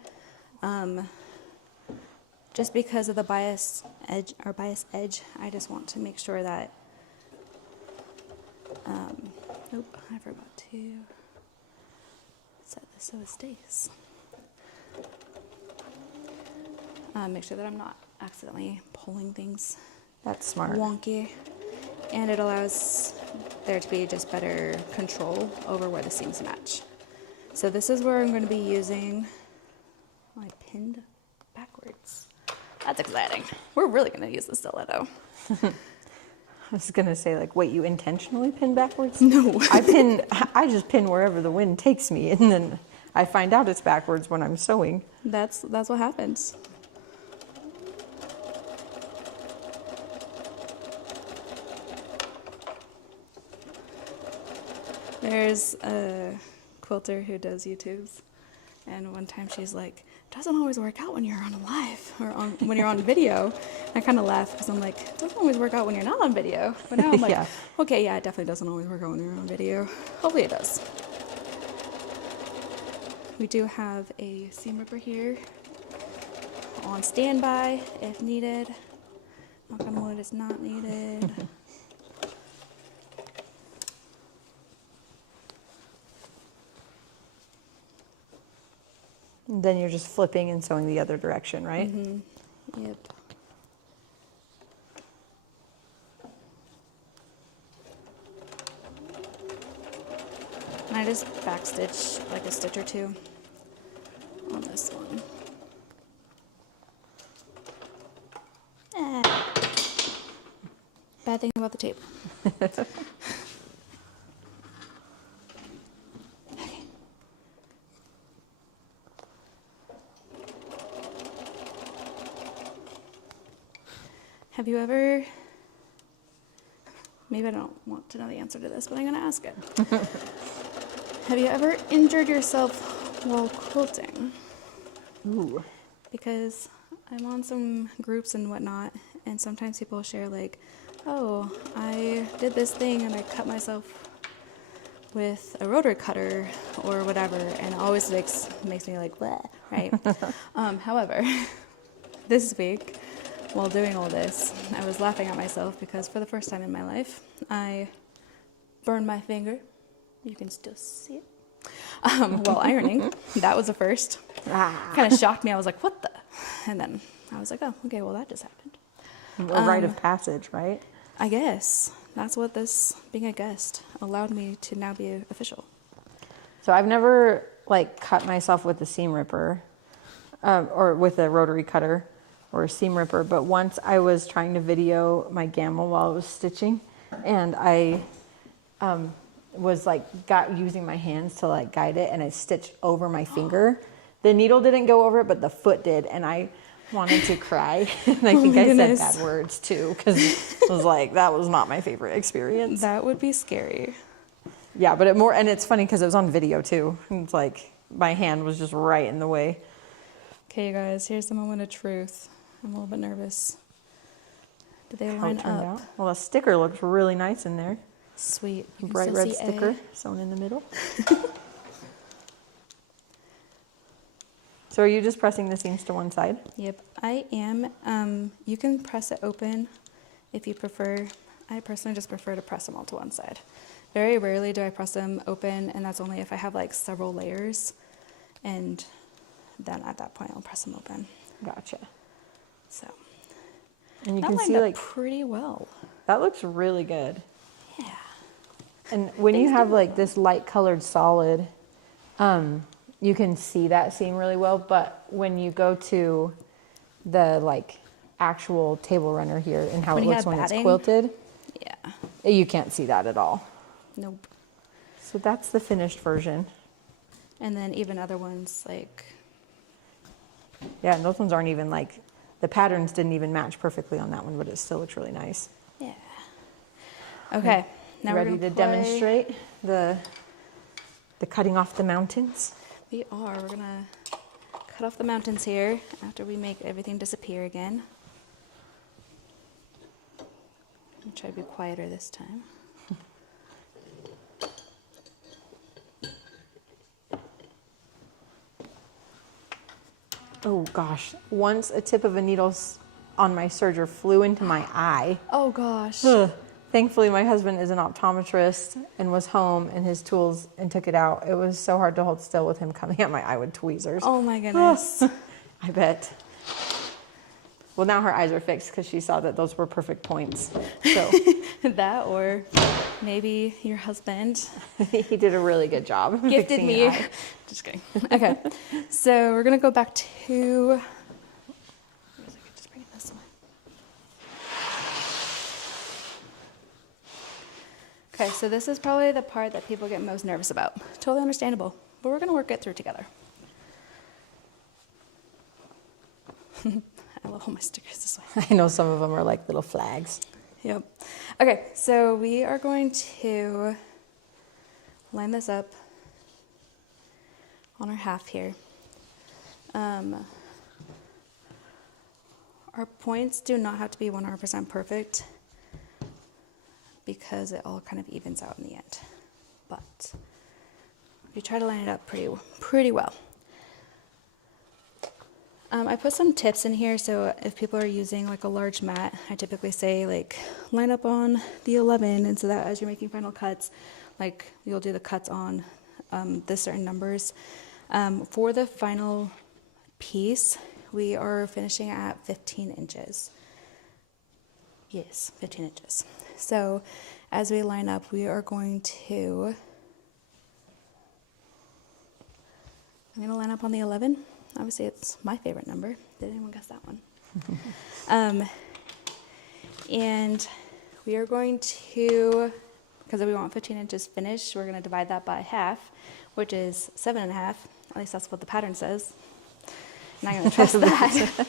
Just because of the bias edge, I just want to make sure that, nope, I forgot to set this so it stays. Make sure that I'm not accidentally pulling things That's smart. wonky, and it allows there to be just better control over where the seams match. So this is where I'm going to be using, I pinned backwards. That's exciting. We're really gonna use the stiletto. I was gonna say, like, wait, you intentionally pin backwards? No. I just pin wherever the wind takes me, and then I find out it's backwards when I'm sewing. That's what happens. There's a quilter who does YouTubes, and one time she's like, "It doesn't always work out when you're on live or when you're on video." I kind of laugh because I'm like, "It doesn't always work out when you're not on video." But now I'm like, Yeah. okay, yeah, it definitely doesn't always work out when you're on video. Hopefully it does. We do have a seam ripper here on standby if needed. Knock on wood, it's not needed. Then you're just flipping and sewing the other direction, right? Mm-hmm. Yep. And I just backstitch like a stitch or two on this one. Bad thing about the tape. Okay. Have you ever, maybe I don't want to know the answer to this, but I'm going to ask it. Have you ever injured yourself while quilting? Ooh. Because I'm on some groups and whatnot, and sometimes people share like, oh, I did this thing and I cut myself with a rotary cutter or whatever, and it always makes me like, bleh, right? However, this week, while doing all this, I was laughing at myself because for the first time in my life, I burned my finger. You can still see it. While ironing. That was a first. Kind of shocked me. I was like, what the? And then I was like, oh, okay, well, that just happened. A rite of passage, right? I guess. That's what this, being a guest, allowed me to now be official. So I've never, like, cut myself with a seam ripper or with a rotary cutter or a seam ripper, but once I was trying to video my gamma while I was stitching, and I was like using my hands to like guide it, and I stitched over my finger. The needle didn't go over it, but the foot did, and I wanted to cry. And I think I said bad words too, because it was like, that was not my favorite experience. That would be scary. Yeah, but and it's funny because it was on video too. It's like my hand was just right in the way. Okay, you guys, here's the moment of truth. I'm a little bit nervous. Did they How line it turned up? out. Well, the sticker looks really nice in there. Sweet. You can Bright still red see sticker A. sewn in the middle. So are you just pressing the seams to one side? Yep, I am. You can press it open if you prefer. I personally just prefer to press them all to one side. Very rarely do I press them open, and that's only if I have like several layers, and then at that point I'll press them open. Gotcha. So And you that can lined see up like pretty well. that looks really good. Yeah. And when you have like this light colored solid, you can see that seam really well. But when you go to the like actual table runner here and how When it you looks have when batting? it's quilted, Yeah. you can't see that at all. Nope. So that's the finished version. And then even other ones like, Yeah, and those ones aren't even like, the patterns didn't even match perfectly on that one, but it still looks really nice. yeah. Okay. Now Ready we're to gonna play. demonstrate the cutting off the mountains? We are. We're gonna cut off the mountains here after we make everything disappear again. I'll try to be quieter this time. Oh gosh, once a tip of a needle on my serger flew into my eye. Oh gosh. Ugh. Thankfully, my husband is an optometrist and was home and his tools and took it out. It was so hard to hold still with him coming at my eye with tweezers. Oh my goodness. I bet. Well, now her eyes are fixed because she saw that those were perfect points. So That or maybe your husband he did a really good job. gifted fixing me. an eye. Just kidding. Okay. So we're gonna go back to. Where is it? Just bring it Okay, so this is probably the part that people get most nervous about. Totally understandable, but we're gonna work it through together. I love all my stickers this way. I know some of them are like little flags. Yep. Okay, so we are going to line this up on our half here. Our points do not have to be 100% perfect because it all kind of evens out in the end. But we try to line it up pretty well. I put some tips in here, so if people are using like a large mat, I typically say like line up on the 11, and so that as you're making final cuts, like you'll do the cuts on the certain numbers. For the final piece, we are finishing at 15 inches. Yes, 15 inches. So as we line up, we are going to, I'm going to line up on the 11. Obviously, it's my favorite number. Did anyone guess that one? And we are going to, because we want 15 inches finished, we're going to divide that by half, which is 7.5. At least that's what the pattern says. I'm not going to trust that.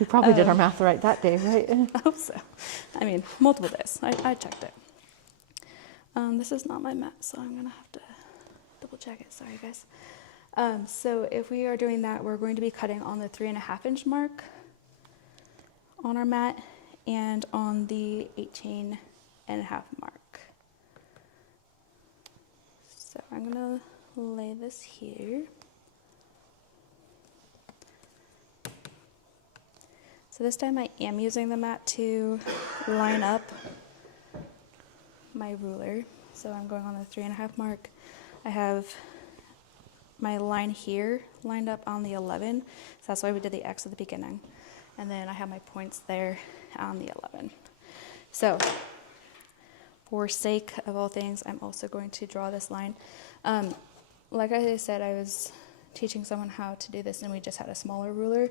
We probably did our math right that day, right? I hope so. I mean, multiple days. I checked it. This is not my mat, so I'm going to have to double check it. Sorry, guys. So if we are doing that, we're going to be cutting on the 3.5 inch mark on our mat and on the 18.5 mark. So I'm going to lay this here. So this time I am using the mat to line up my ruler. So I'm going on the 3.5 mark. I have my line here lined up on the 11. So that's why we did the X at the beginning. And then I have my points there on the 11. So for sake of all things, I'm also going to draw this line. Like I said, I was teaching someone how to do this and we just had a smaller ruler.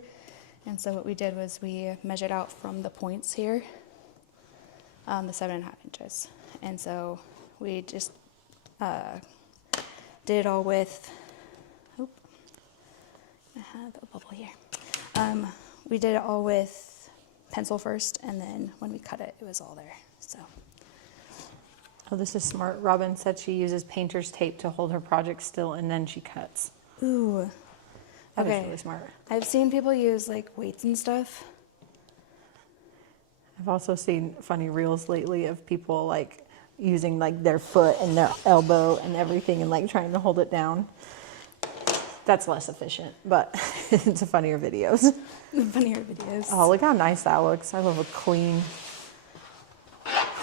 And so what we did was we measured out from the points here, the 7.5 inches. And so we just did it all with, I have a bubble here. We did it all with pencil first, and then when we cut it, it was all there. So. Oh, this is smart. Robin said she uses painter's tape to hold her project still, and then she cuts. Ooh. That Okay. is really smart. I've seen people use like weights and stuff. I've also seen funny reels lately of people like using like their foot and their elbow and everything and like trying to hold it down. That's less efficient, but it's a funnier videos. Funnier videos. Oh, look how nice that looks. I love a clean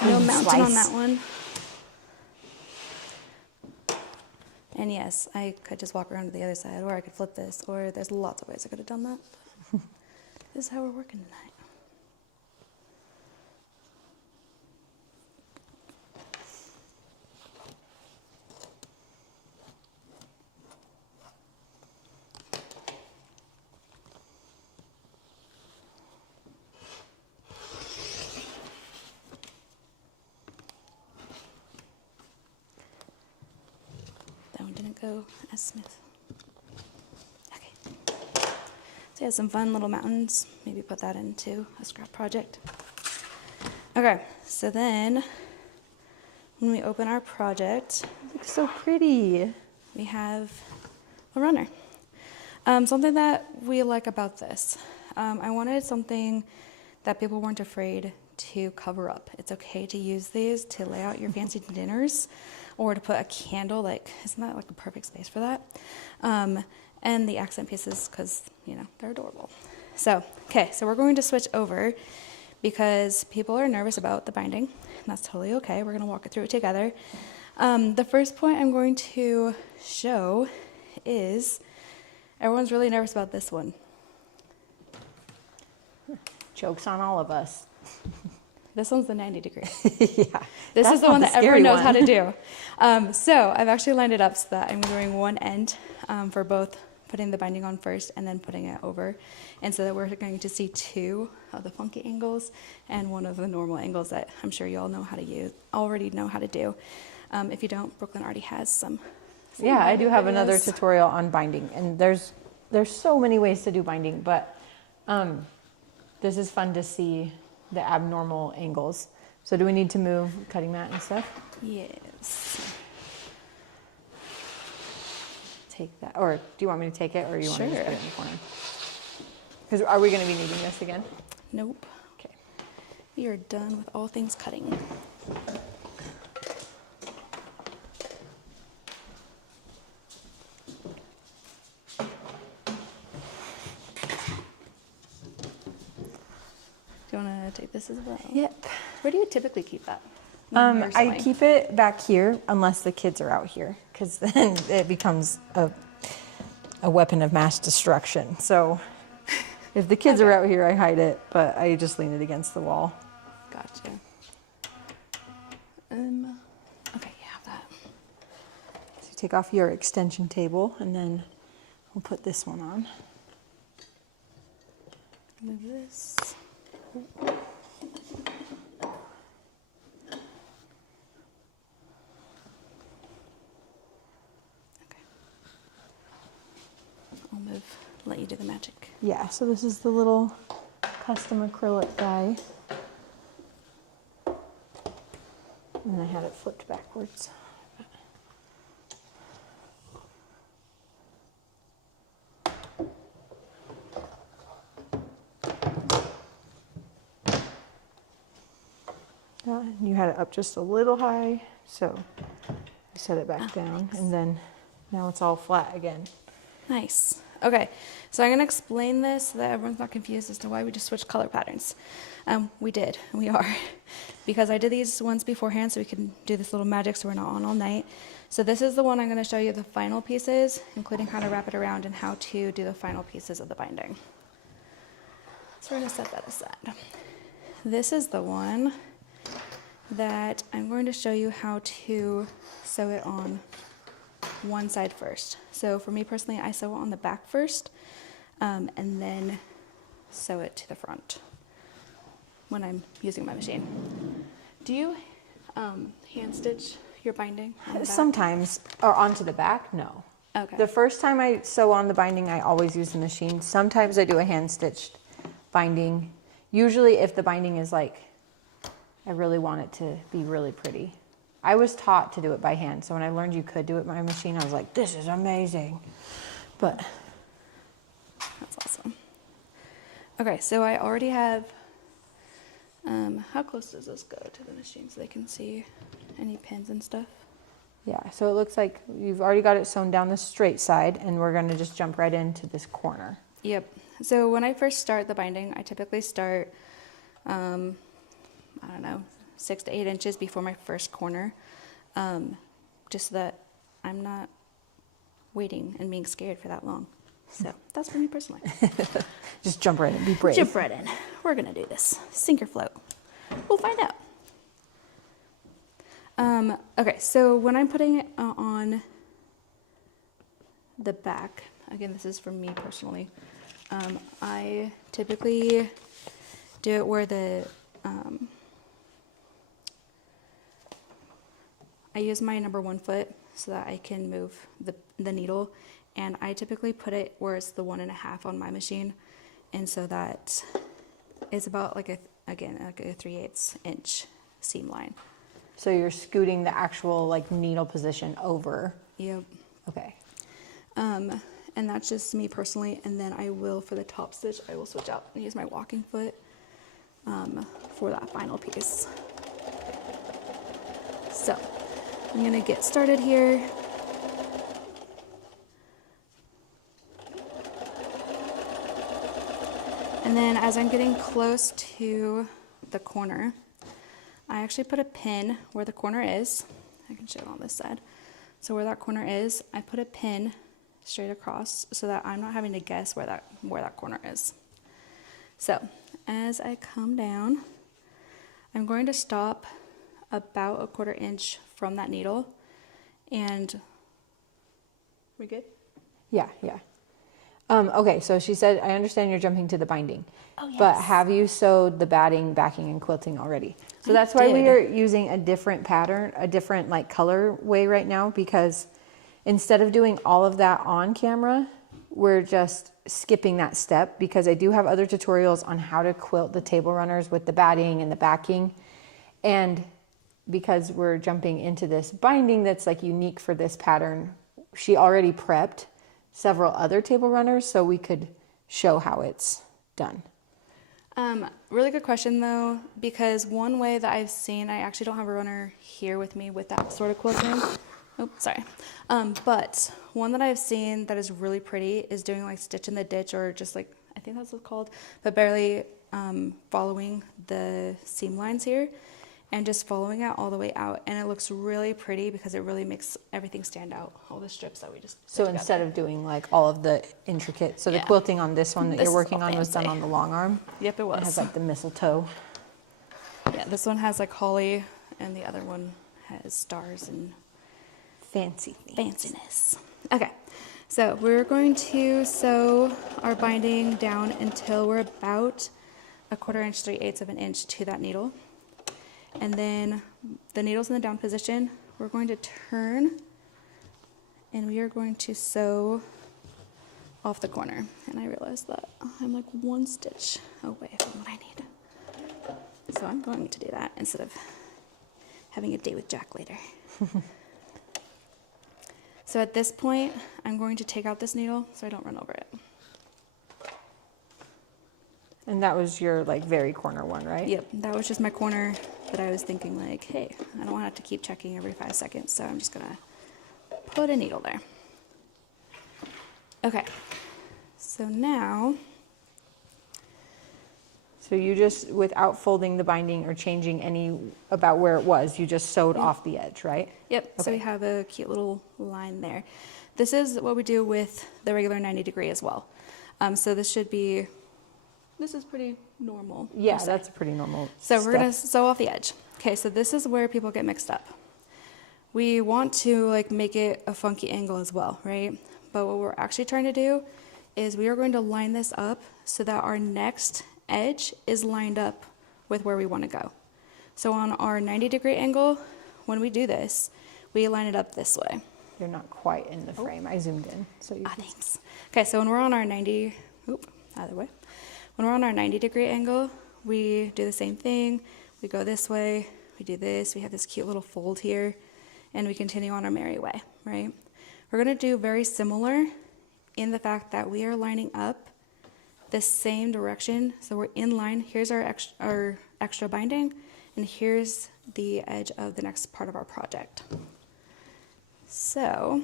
No mountain slice. on that one. And yes, I could just walk around to the other side, or I could flip this, or there's lots of ways I could have done that. This is how we're working tonight. That one didn't go as smooth. Okay. So yeah, some fun little mountains. Maybe put that into a scrap project. Okay, so then when we open our project, It looks so pretty. we have a runner. Something that we like about this, I wanted something that people weren't afraid to cover up. It's okay to use these to lay out your fancy dinners or to put a candle, like, isn't that like a perfect space for that? And the accent pieces, because, you know, they're adorable. So, okay, so we're going to switch over because people are nervous about the binding, and that's totally okay. We're gonna walk it through it together. The first point I'm going to show is, everyone's really nervous about this one. Joke's on all of us. This one's the 90 degree. Yeah. This That's is the not one that scary everyone knows one. how to do. So I've actually lined it up so that I'm doing one end for both putting the binding on first and then putting it over. And so that we're going to see 2 of the funky angles and 1 of the normal angles that I'm sure you all know how to use, already know how to do. If you don't, Brooklyn already has some Yeah, I do have videos. another tutorial on binding, and there's so many ways to do binding, but this is fun to see the abnormal angles. So do we need to move cutting mat and stuff? Yes. Take that, or do you want me to take it, or you want me to just Sure. put it in the corner? Because are we going to be needing this again? Nope. Okay. We are done with all things cutting. Do you want to take this as well? Yep. Where do you typically keep that? I keep it back here unless the kids are out here, because then it becomes a weapon of mass destruction. So if the kids are out here, I hide it, but I just lean it against the wall. Gotcha. Okay, you have that. So you take off your extension table, and then we'll put this one on. Move this. Okay. I'll move, let you do the magic. Yeah, so this is the little custom acrylic guy. And I had it flipped backwards. You had it up just a little high, so I set it back down, and then now it's all flat again. Nice. Okay, so I'm going to explain this so that everyone's not confused as to why we just switched color patterns. We are, because I did these ones beforehand so we can do this little magic so we're not on all night. So this is the one I'm going to show you the final pieces, including how to wrap it around and how to do the final pieces of the binding. So we're going to set that aside. This is the one that I'm going to show you how to sew it on one side first. So for me personally, I sew it on the back first, and then sew it to the front when I'm using my machine. Do you hand stitch your binding on the back? Sometimes, or onto the back, no. Okay. The first time I sew on the binding, I always use the machine. Sometimes I do a hand-stitched binding. Usually if the binding is like, I really want it to be really pretty. I was taught to do it by hand, so when I learned you could do it by machine, I was like, this is amazing. But That's awesome. Okay, so I already have, how close does this go to the machine so they can see any pins and stuff? yeah, so it looks like you've already got it sewn down the straight side, and we're gonna just jump right into this corner. Yep. So when I first start the binding, I typically start, I don't know, 6 to 8 inches before my first corner, just so that I'm not waiting and being scared for that long. So that's for me personally. Just jump right in, be brave. Jump right in. We're gonna do this. Sink or float. We'll find out. Okay, so when I'm putting it on the back, again, this is for me personally, I typically do it where I use my number 1 foot so that I can move the needle, and I typically put it where it's the 1.5 on my machine, and so that it's about like a 3/8 inch seam line. So you're scooting the actual like needle position over. Yep. Okay. And that's just me personally, and then I will, for the top stitch, I will switch out and use my walking foot for that final piece. So I'm gonna get started here. And then as I'm getting close to the corner, I actually put a pin where the corner is. I can show it on this side. So where that corner is, I put a pin straight across so that I'm not having to guess where that corner is. So as I come down, I'm going to stop about 1/4 inch from that needle, and we good? Yeah, yeah. Okay, so she said, I understand you're jumping to the binding. Oh, But yes. have you sewed the batting, backing, and quilting already? So that's why we did. are using a different pattern, a different like color way right now, because instead of doing all of that on camera, we're just skipping that step, because I do have other tutorials on how to quilt the table runners with the batting and the backing. And because we're jumping into this binding that's like unique for this pattern, she already prepped several other table runners so we could show how it's done. Really good question though, because one way that I've seen, I actually don't have a runner here with me with that sort of quilting. Oh, sorry. But one that I've seen that is really pretty is doing like stitch in the ditch, or just like, I think that's what it's called, but barely following the seam lines here and just following it all the way out. And it looks really pretty because it really makes everything stand out, all the strips that we just So put instead together. of doing like all of the intricate, so the Yeah. quilting on this one that This you're is working all on was done fancy. on the long arm. Yep, it It has was. like the mistletoe. Yeah, this one has like holly and the other one has stars and Fancy things. fanciness. Okay, so we're going to sew our binding down until we're about 1/4 inch, 3/8 of an inch to that needle. And then the needle's in the down position. We're going to turn and we are going to sew off the corner. And I realized that I'm like 1 stitch away from what I need. So I'm going to do that instead of having a date with Jack later. So at this point, I'm going to take out this needle so I don't run over it. And that was your like very corner one, right? Yep, that was just my corner that I was thinking like, hey, I don't want to have to keep checking every 5 seconds, so I'm just gonna put a needle there. Okay, so now, So you just, without folding the binding or changing any about where it was, you just sewed off the edge, right? yep, so we Okay. have a cute little line there. This is what we do with the regular 90 degree as well. So this is pretty normal. Yeah, per se. that's a pretty normal So we're gonna step. sew off the edge. Okay, so this is where people get mixed up. We want to like make it a funky angle as well, right? But what we're actually trying to do is we are going to line this up so that our next edge is lined up with where we want to go. So on our 90-degree angle, when we do this, we line it up this way. You're not quite in the frame. I zoomed in. So you can Thanks. Okay, so when we're on our 90-degree angle, we do the same thing. We go this way, we do this, we have this cute little fold here, and we continue on our merry way, right? We're gonna do very similar in the fact that we are lining up the same direction. So we're in line. Here's our extra binding, and here's the edge of the next part of our project. So,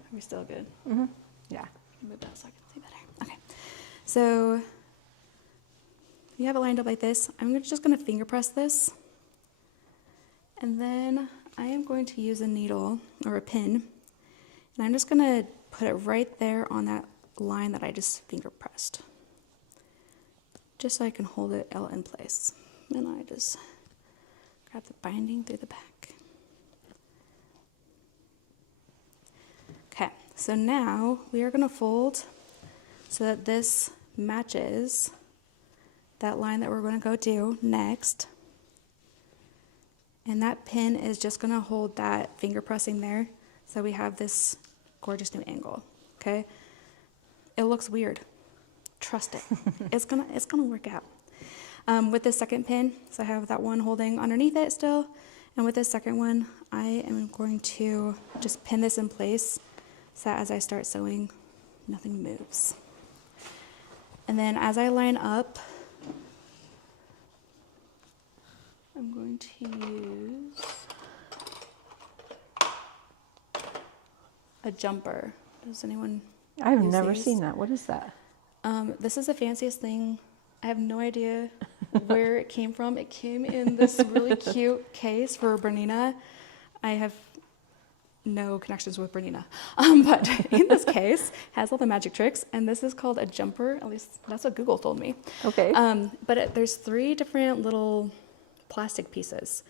are we still good? yeah. Move that so I can see better. Okay, so you have it lined up like this. I'm just going to finger press this, and then I am going to use a needle or a pin, and I'm just going to put it right there on that line that I just finger pressed, just so I can hold it all in place. And I just grab the binding through the back. Okay, so now we are going to fold so that this matches that line that we're going to go do next. And that pin is just going to hold that finger pressing there so we have this gorgeous new angle, okay? It looks weird. Trust it. It's gonna work out. With the second pin, so I have that one holding underneath it still, and with this second one, I am going to just pin this in place so that as I start sewing, nothing moves. And then as I line up, I'm going to use a jumper. Does anyone I've use never these? seen that. What is that? This is the fanciest thing. I have no idea where it came from. It came in this really cute case for Bernina. I have no connections with Bernina, but in this case has all the magic tricks, and this is called a jumper. At least that's what Google told me. Okay. But there's 3 different little plastic pieces,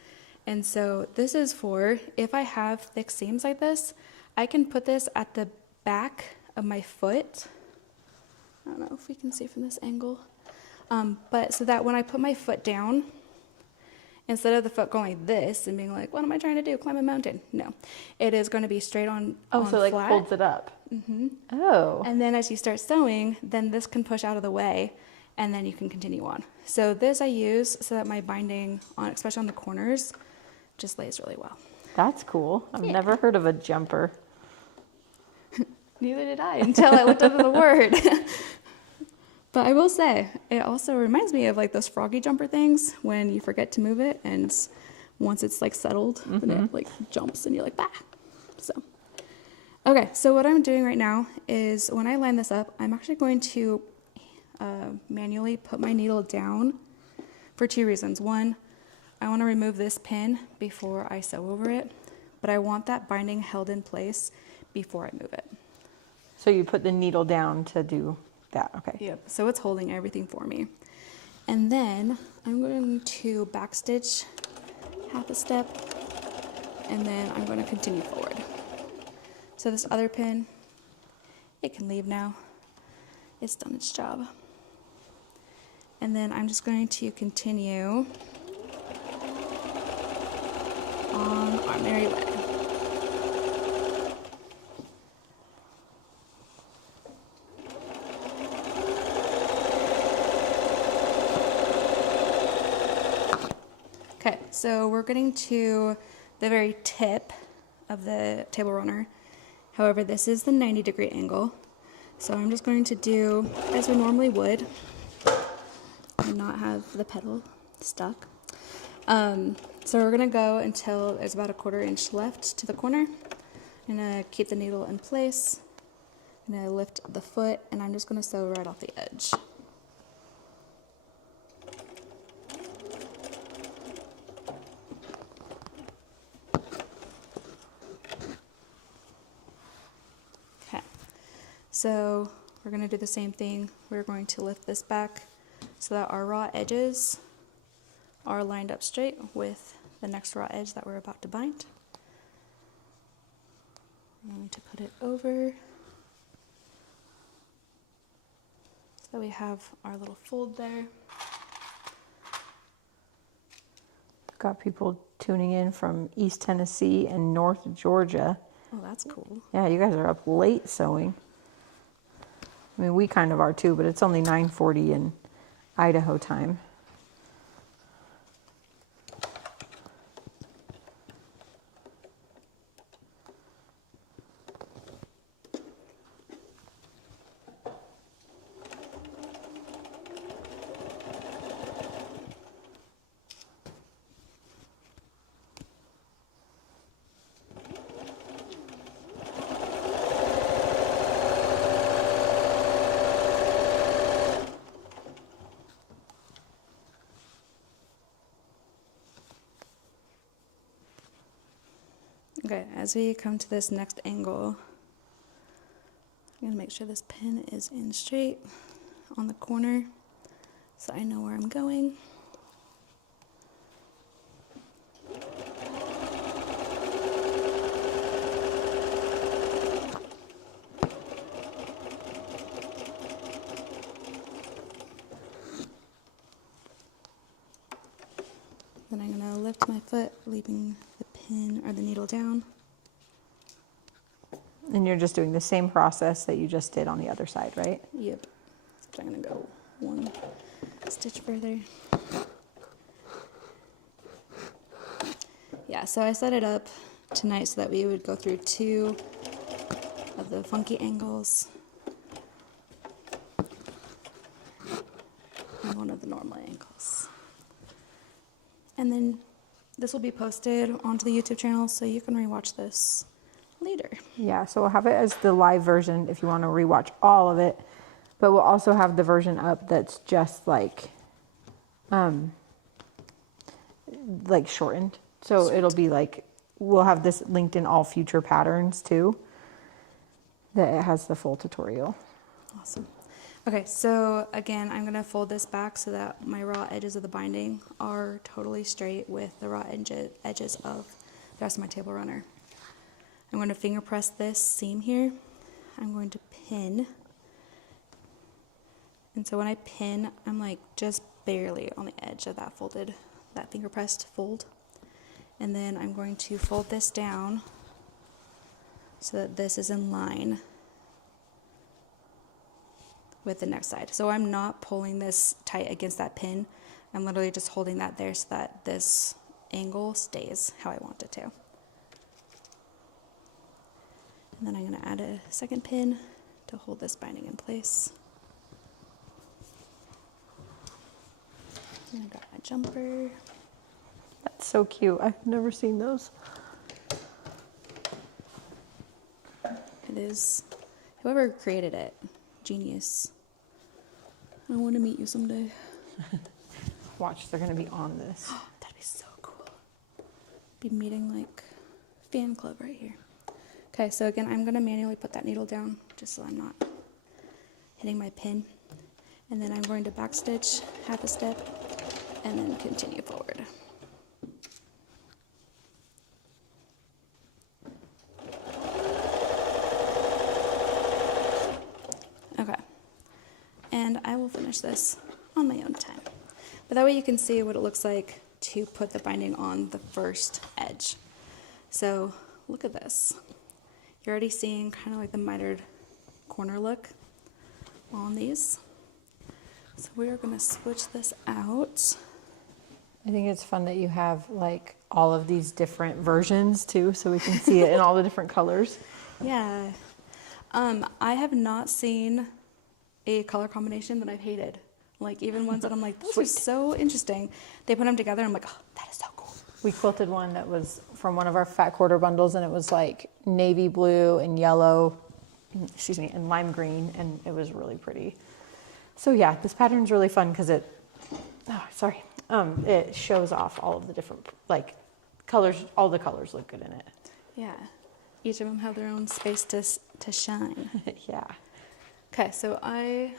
and so this is for if I have thick seams like this, I can put this at the back of my foot. I don't know if we can see from this angle. But so that when I put my foot down, instead of the foot going like this and being like, what am I trying to do? Climb a mountain? No, it is going to be straight on. Oh, so like flat. folds it up. Mm-hmm. Oh. And then as you start sewing, then this can push out of the way and then you can continue on. So this I use so that my binding, on, especially on the corners, just lays really well. That's cool. I've never heard of a jumper. Neither did I until I looked up the word. But I will say, it also reminds me of like those froggy jumper things when you forget to move it, and once it's like settled, then it like jumps and you're like, bah. So, okay, so what I'm doing right now is when I line this up, I'm actually going to manually put my needle down for 2 reasons. One, I want to remove this pin before I sew over it, but I want that binding held in place before I move it. So you put the needle down to do that, okay. Yep, so it's holding everything for me. And then I'm going to backstitch half a step, and then I'm going to continue forward. So this other pin, it can leave now. It's done its job. And then I'm just going to continue on our merry way. Okay, so we're getting to the very tip of the table runner. However, this is the 90-degree angle. So I'm just going to do as we normally would and not have the pedal stuck. So we're gonna go until there's about a 1/4 inch left to the corner. I'm gonna keep the needle in place. I'm gonna lift the foot, and I'm just gonna sew right off the edge. Okay, so we're gonna do the same thing. We're going to lift this back so that our raw edges are lined up straight with the next raw edge that we're about to bind. I'm going to put it over so we have our little fold there. Got people tuning in from East Tennessee and North Georgia. Oh, that's cool. Yeah, you guys are up late sewing. I mean, we kind of are too, but it's only 9:40 in Idaho time. Okay, as we come to this next angle, I'm gonna make sure this pin is in straight on the corner so I know where I'm going. Then I'm gonna lift my foot, leaving the pin or the needle down. And you're just doing the same process that you just did on the other side, right? Yep. So I'm gonna go 1 stitch further. Yeah, so I set it up tonight so that we would go through 2 of the funky angles and 1 of the normal angles. And then this will be posted onto the YouTube channel so you can rewatch this later. Yeah, so we'll have it as the live version if you want to rewatch all of it, but we'll also have the version up that's just like shortened. So Sweet. It'll be like, we'll have this linked in all future patterns too, that it has the full tutorial. Awesome. Okay, so again, I'm gonna fold this back so that my raw edges of the binding are totally straight with the raw edges of the rest of my table runner. I'm going to finger press this seam here I'm going to pin. And so when I pin, I'm like just barely on the edge of that finger pressed fold. And then I'm going to fold this down so that this is in line with the next side. So I'm not pulling this tight against that pin. I'm literally just holding that there so that this angle stays how I want it to. And then I'm going to add a second pin to hold this binding in place. And I got my jumper. That's so cute. I've never seen those. It is, whoever created it, genius. I want to meet you someday. Watch, they're going to be on this. That'd be so cool. Be meeting like fan club right here. Okay, so again, I'm going to manually put that needle down just so I'm not hitting my pin. And then I'm going to backstitch half a step and then continue forward. Okay, and I will finish this on my own time. But that way you can see what it looks like to put the binding on the first edge. So look at this. You're already seeing kind of like the mitered corner look on these. So we're gonna switch this out. I think it's fun that you have like all of these different versions too, so we can see it in all the different colors. Yeah. I have not seen a color combination that I've hated. Like even ones that I'm like, those are so interesting. They put them together and I'm like, oh, that is so cool. We quilted one that was from one of our fat quarter bundles, and it was like navy blue and yellow, and lime green, and it was really pretty. So yeah, this pattern's really fun because it shows off all of the different like colors. All the colors look good in it. Yeah. Each of them have their own space to shine. Yeah. Okay, so I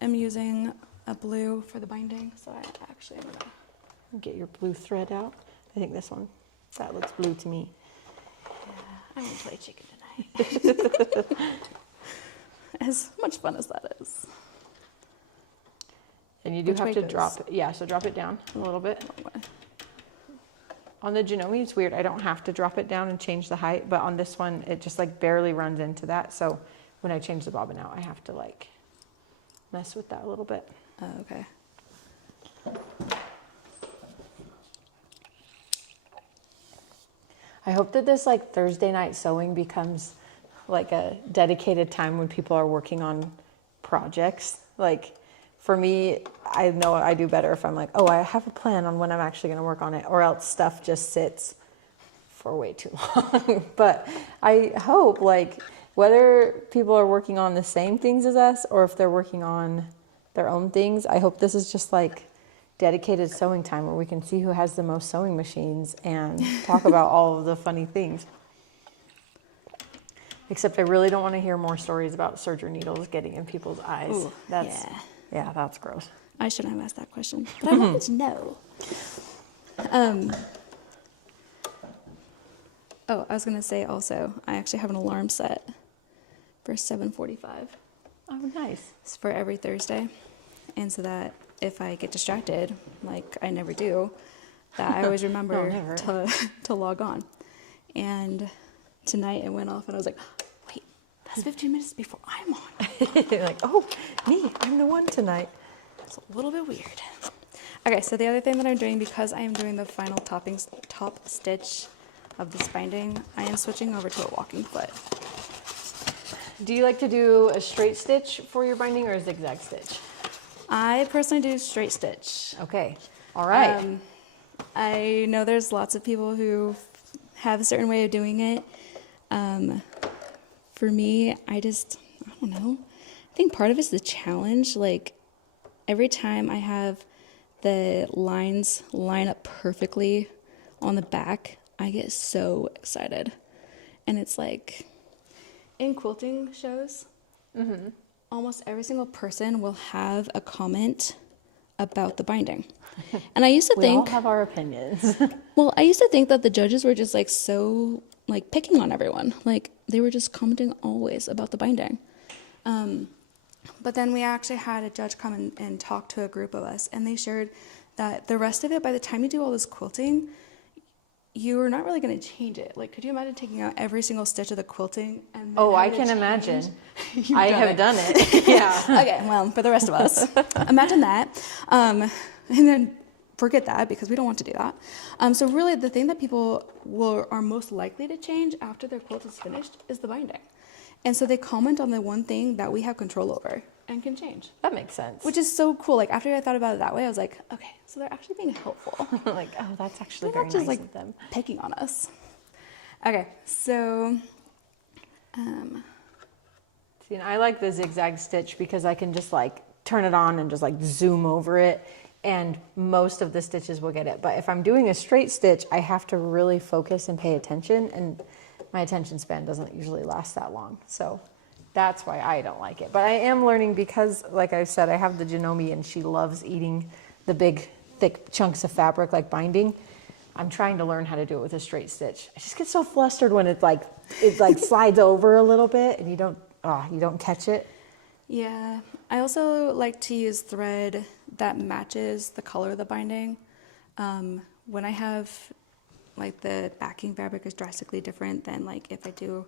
am using a blue for the binding, so I actually am gonna Get your blue thread out. I think this one, that looks blue to me. Yeah, I'm gonna play chicken tonight. As much fun as that is. And you do Which have way to goes? drop it. Yeah, so drop it down a little bit. On the Janome, it's weird. I don't have to drop it down and change the height, but on this one, it just like barely runs into that. So when I change the bobbin out, I have to like mess with that a little bit. Oh, okay. I hope that this like Thursday night sewing becomes like a dedicated time when people are working on projects. Like for me, I know I do better if I'm like, oh, I have a plan on when I'm actually going to work on it, or else stuff just sits for way too long. But I hope like whether people are working on the same things as us or if they're working on their own things, I hope this is just like dedicated sewing time where we can see who has the most sewing machines and talk about all of the funny things. Except I really don't want to hear more stories about serger needles getting in people's eyes. Ooh, Yeah, that's gross. I shouldn't have asked that question, but I wanted to know. Oh, I was gonna say also, I actually have an alarm set for 7:45. Oh, nice. It's for every Thursday, and so that if I get distracted, like I never do, that I always remember to log on. And tonight it went off, and I was like, wait, that's 15 minutes before I'm on. You're like, oh, me, I'm the one tonight. It's a little bit weird. Okay, so the other thing that I'm doing, because I am doing the final top stitch of this binding, I am switching over to a walking foot. Do you like to do a straight stitch for your binding or a zigzag stitch? I personally do straight stitch. Okay, all right. I know there's lots of people who have a certain way of doing it. For me, I don't know. I think part of it's the challenge. Like every time I have the lines line up perfectly on the back, I get so excited. And it's like in quilting shows, almost every single person will have a comment about the binding. And I used to We think all have our opinions. well, I used to think that the judges were just like so like picking on everyone. Like they were just commenting always about the binding. But then we actually had a judge come and talk to a group of us, and they shared that the rest of it, by the time you do all this quilting, you're not really going to change it. Like, could you imagine taking out every single stitch of the quilting? And then I can imagine. I done have it. done it. Yeah. Okay, well, for the rest of us, imagine that. And then forget that, because we don't want to do that. So really, the thing that people are most likely to change after their quilt is finished is the binding. And so they comment on the one thing that we have control over and can change. That makes sense. Which is so cool. Like, after I thought about it that way, I was like, okay, so they're actually being helpful. like, oh, that's actually They're very not just nice like of them. picking on us. Okay, so See, and I like the zigzag stitch because I can just like turn it on and just like zoom over it, and most of the stitches will get it. But if I'm doing a straight stitch, I have to really focus and pay attention, and my attention span doesn't usually last that long. So that's why I don't like it. But I am learning because, like I said, I have the Janome and she loves eating the big, thick chunks of fabric like binding. I'm trying to learn how to do it with a straight stitch. I just get so flustered when it slides over a little bit and you don't catch it. yeah, I also like to use thread that matches the color of the binding. When I have like the backing fabric is drastically different than like if I do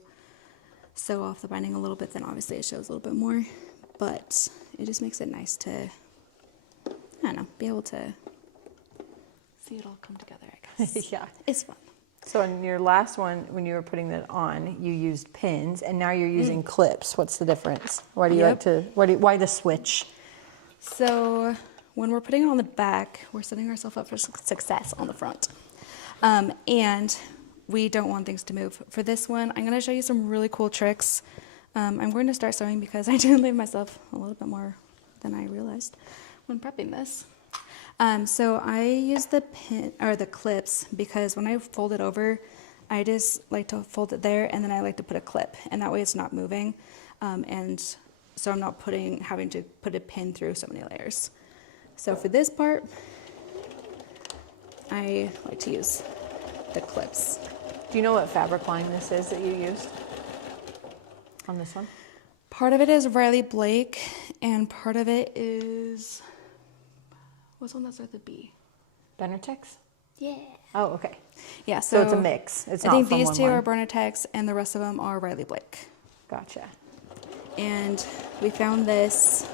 sew off the binding a little bit, then obviously it shows a little bit more, but it just makes it nice to, I don't know, be able to see it all come together, I guess. Yeah. It's fun. So in your last one, when you were putting that on, you used pins, and now you're using clips. What's the difference? Why do you like to? Why the switch? So when we're putting it on the back, we're setting ourselves up for success on the front. And we don't want things to move. For this one, I'm going to show you some really cool tricks. I'm going to start sewing because I did leave myself a little bit more than I realized when prepping this. So I use the pin or the clips because when I fold it over, I just like to fold it there, and then I like to put a clip, and that way it's not moving. And so I'm not having to put a pin through so many layers. So for this part, I like to use the clips. Do you know what fabric line this is that you used on this one? Part of it is Riley Blake, and part of it is, what's one that starts with B? Benertex? Yeah. Oh, okay. Yeah, So it's a mix. It's I not think from these one two line. are Bernatex, and the rest of them are Riley Blake. Gotcha. And we found this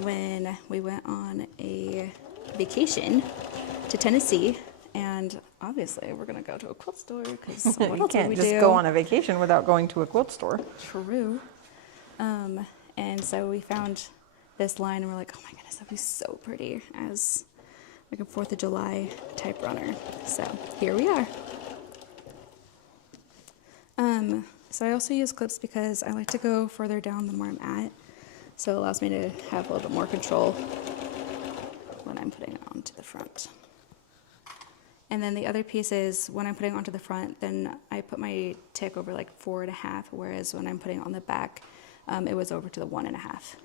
when we went on a vacation to Tennessee, and obviously we're gonna go to a quilt store because what You else can't would we just do? go on a vacation without going to a quilt store. True. And so we found this line, and we're like, oh my goodness, that'd be so pretty as like a 4th of July type runner. So here we are. So I also use clips because I like to go further down than where I'm at. So it allows me to have a little bit more control when I'm putting it onto the front. And then the other piece is when I'm putting it onto the front, then I put my tick over like 4.5, whereas when I'm putting it on the back, it was over to the 1.5.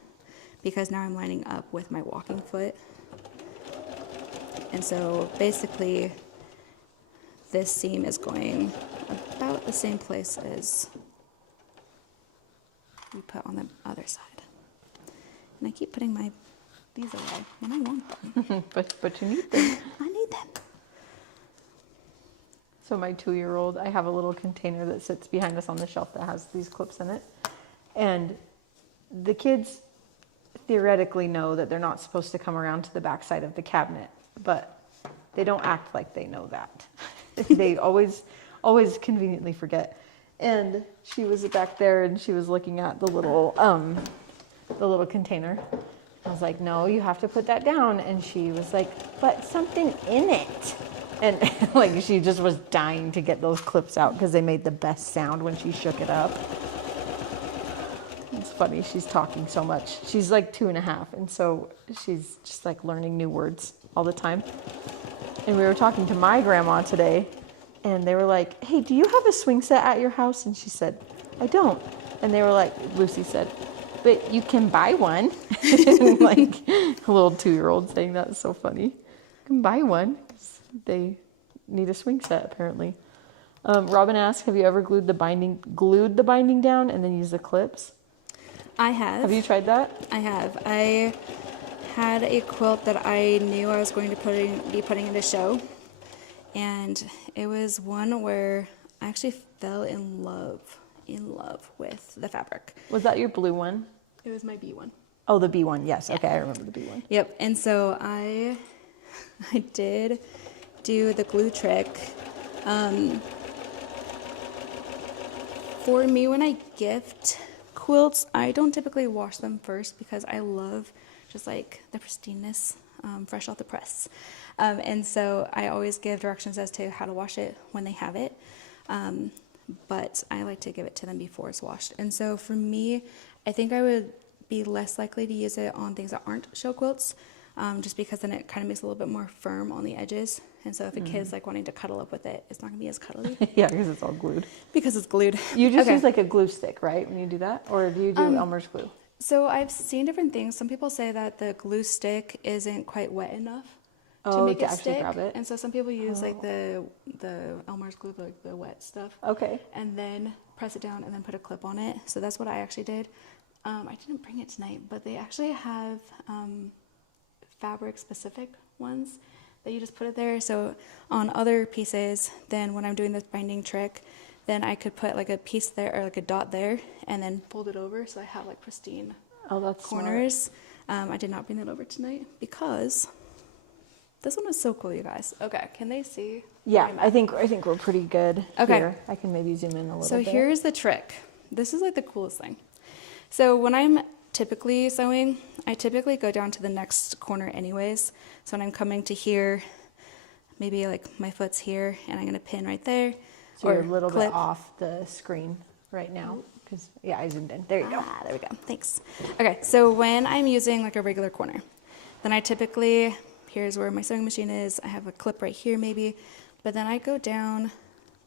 Because now I'm lining up with my walking foot. And so basically this seam is going about the same place as we put on the other side. And I keep putting these away when I want them. but you need them. I need them. So my 2-year-old, I have a little container that sits behind us on the shelf that has these clips in it. And the kids theoretically know that they're not supposed to come around to the back side of the cabinet, but they don't act like they know that. They always conveniently forget. And she was back there and she was looking at the little container. I was like, no, you have to put that down. And she was like, but something in it. And like she just was dying to get those clips out because they made the best sound when she shook it up. It's funny, she's talking so much. She's like 2.5, and so she's just like learning new words all the time. And we were talking to my grandma today, and they were like, hey, do you have a swing set at your house? And she said, I don't. And they were like, Lucy said, but you can buy one. Like a little 2-year-old saying that is so funny. You can buy one. They need a swing set apparently. Robin asked, have you ever glued the binding down and then used the clips? I have. Have you tried that? I have. I had a quilt that I knew I was going to be putting in a show, and it was one where I actually fell in love with the fabric. Was that your blue one? It was my B one. Oh, the B one. Yes. Yeah. Okay, I remember the B one. Yep. And so I did do the glue trick. For me, when I gift quilts, I don't typically wash them first because I love just like the pristineness, fresh off the press. And so I always give directions as to how to wash it when they have it. But I like to give it to them before it's washed. And so for me, I think I would be less likely to use it on things that aren't show quilts, just because then it kind of makes it a little bit more firm on the edges. And so if a kid's like wanting to cuddle up with it, it's not gonna be as cuddly. Yeah, because it's all glued. Because it's glued. You just Okay. use like a glue stick, right, when you do that? Or do you do Elmer's glue? So I've seen different things. Some people say that the glue stick isn't quite wet enough to Oh, make to it actually stick. grab it? And so some people use like the Elmer's glue, like the wet stuff. Okay. And then press it down and then put a clip on it. So that's what I actually did. I didn't bring it tonight, but they actually have fabric specific ones that you just put it there. So on other pieces, then when I'm doing this binding trick, then I could put like a piece there or like a dot there and then fold it over so I have like pristine That's corners. I did not bring that over tonight because this one is so cool, you guys. Okay, can they see? Yeah, where I'm I at? think we're pretty good Okay. here. I can maybe zoom in a little So bit. here's the trick. This is like the coolest thing. So when I'm typically sewing, I typically go down to the next corner anyways. So when I'm coming to here, maybe like my foot's here and I'm gonna pin right there. So you're a little clip. bit off the screen right now. Because, yeah, I zoomed in. There you go. There we go. Thanks. Okay, so when I'm using like a regular corner, then I typically, here's where my sewing machine is. I have a clip right here maybe, but then I go down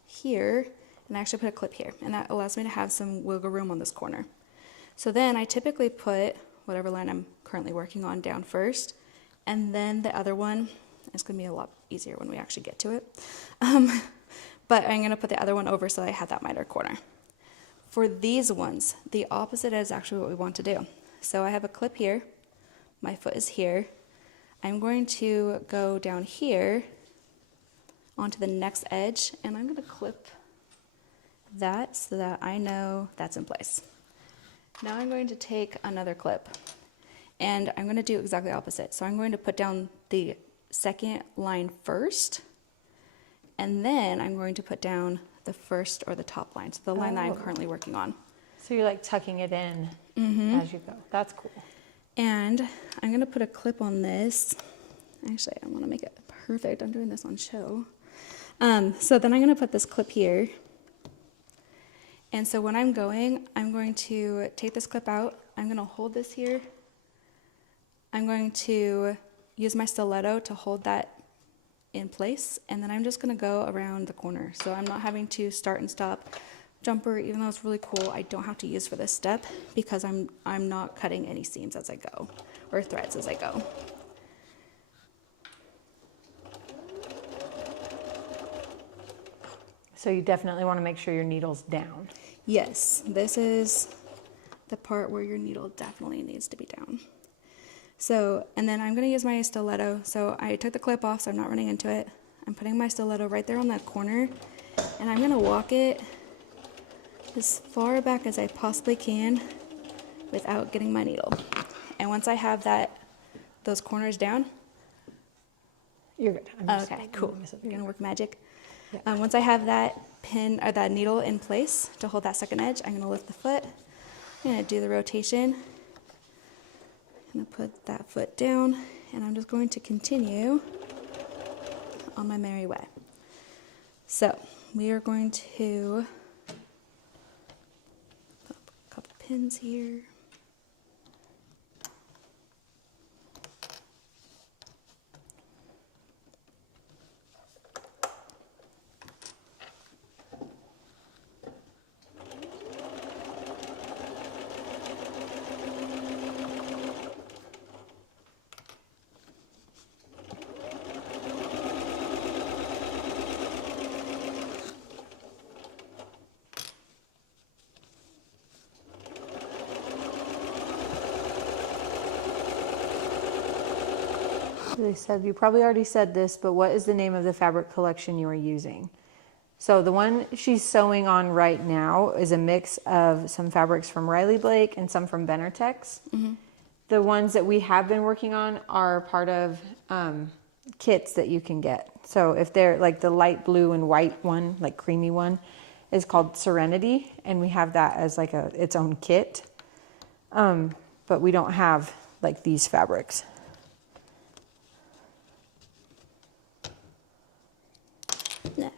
here and I actually put a clip here, and that allows me to have some wiggle room on this corner. So then I typically put whatever line I'm currently working on down first, and then the other one, it's gonna be a lot easier when we actually get to it. But I'm gonna put the other one over so I have that miter corner. For these ones, the opposite is actually what we want to do. So I have a clip here, my foot is here. I'm going to go down here onto the next edge, and I'm gonna clip that so that I know that's in place. Now I'm going to take another clip, and I'm gonna do exactly opposite. So I'm going to put down the second line first, and then I'm going to put down the first or the top line, so the line that I'm currently working on. So you're like tucking it in as you go. That's cool. And I'm gonna put a clip on this. Actually, I wanna make it perfect. I'm doing this on show. So then I'm gonna put this clip here. And so when I'm going to take this clip out. I'm gonna hold this here. I'm going to use my stiletto to hold that in place, and then I'm just gonna go around the corner. So I'm not having to start and stop jumper, even though it's really cool. I don't have to use for this step because I'm not cutting any seams as I go, or threads as I go. So you definitely want to make sure your needle's down. Yes, this is the part where your needle definitely needs to be down. So, and then I'm gonna use my stiletto. So I took the clip off so I'm not running into it. I'm putting my stiletto right there on that corner, and I'm gonna walk it as far back as I possibly can without getting my needle. And once I have those corners down, You're good. okay, cool. You're gonna work magic. Yeah. Once I have that pin or that needle in place to hold that second edge, I'm gonna lift the foot. I'm gonna do the rotation. I'm gonna put that foot down, and I'm just going to continue on my merry way. So we are going to put a couple pins here. They said, you probably already said this, but what is the name of the fabric collection you are using? So the one she's sewing on right now is a mix of some fabrics from Riley Blake and some from Venertex. The ones that we have been working on are part of kits that you can get. So if they're like the light blue and white one, like creamy one, is called Serenity, and we have that as like its own kit. But we don't have like these fabrics. No.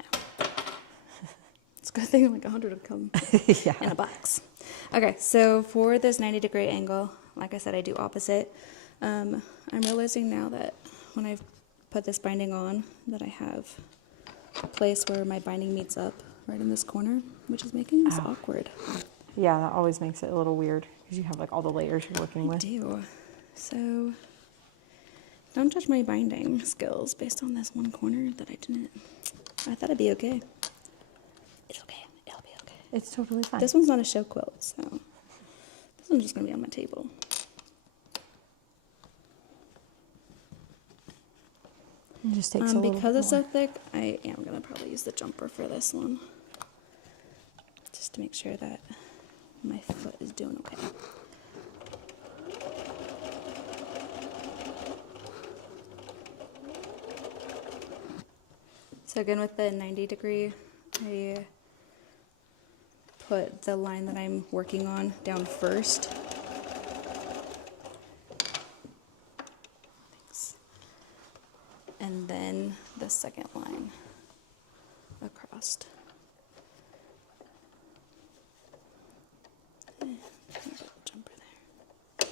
It's a good thing like 100 would come Yeah. in a box. Okay, so for this 90-degree angle, like I said, I do opposite. I'm realizing now that when I've put this binding on, that I have a place where my binding meets up right in this corner, which is making this awkward. Yeah, that always makes it a little weird because you have like all the layers you're working with. I do. So don't judge my binding skills based on this one corner that I didn't. I thought it'd be okay. It's okay. It'll be okay. It's totally fine. This one's not a show quilt, so this one's just gonna be on my table. It just takes a little Because bit it's more. so thick, I am gonna probably use the jumper for this one, just to make sure that my foot is doing okay. So again, with the 90-degree, I put the line that I'm working on down first. Thanks. And then the second line across. Jumper there.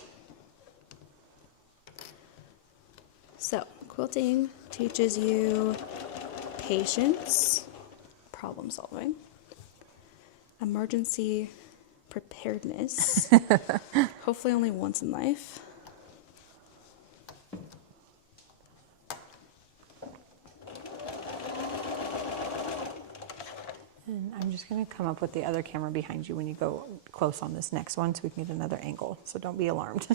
So, quilting teaches you patience, problem solving, emergency preparedness, hopefully only once in life. And I'm just going to come up with the other camera behind you when you go close on this next one so we can get another angle. So don't be alarmed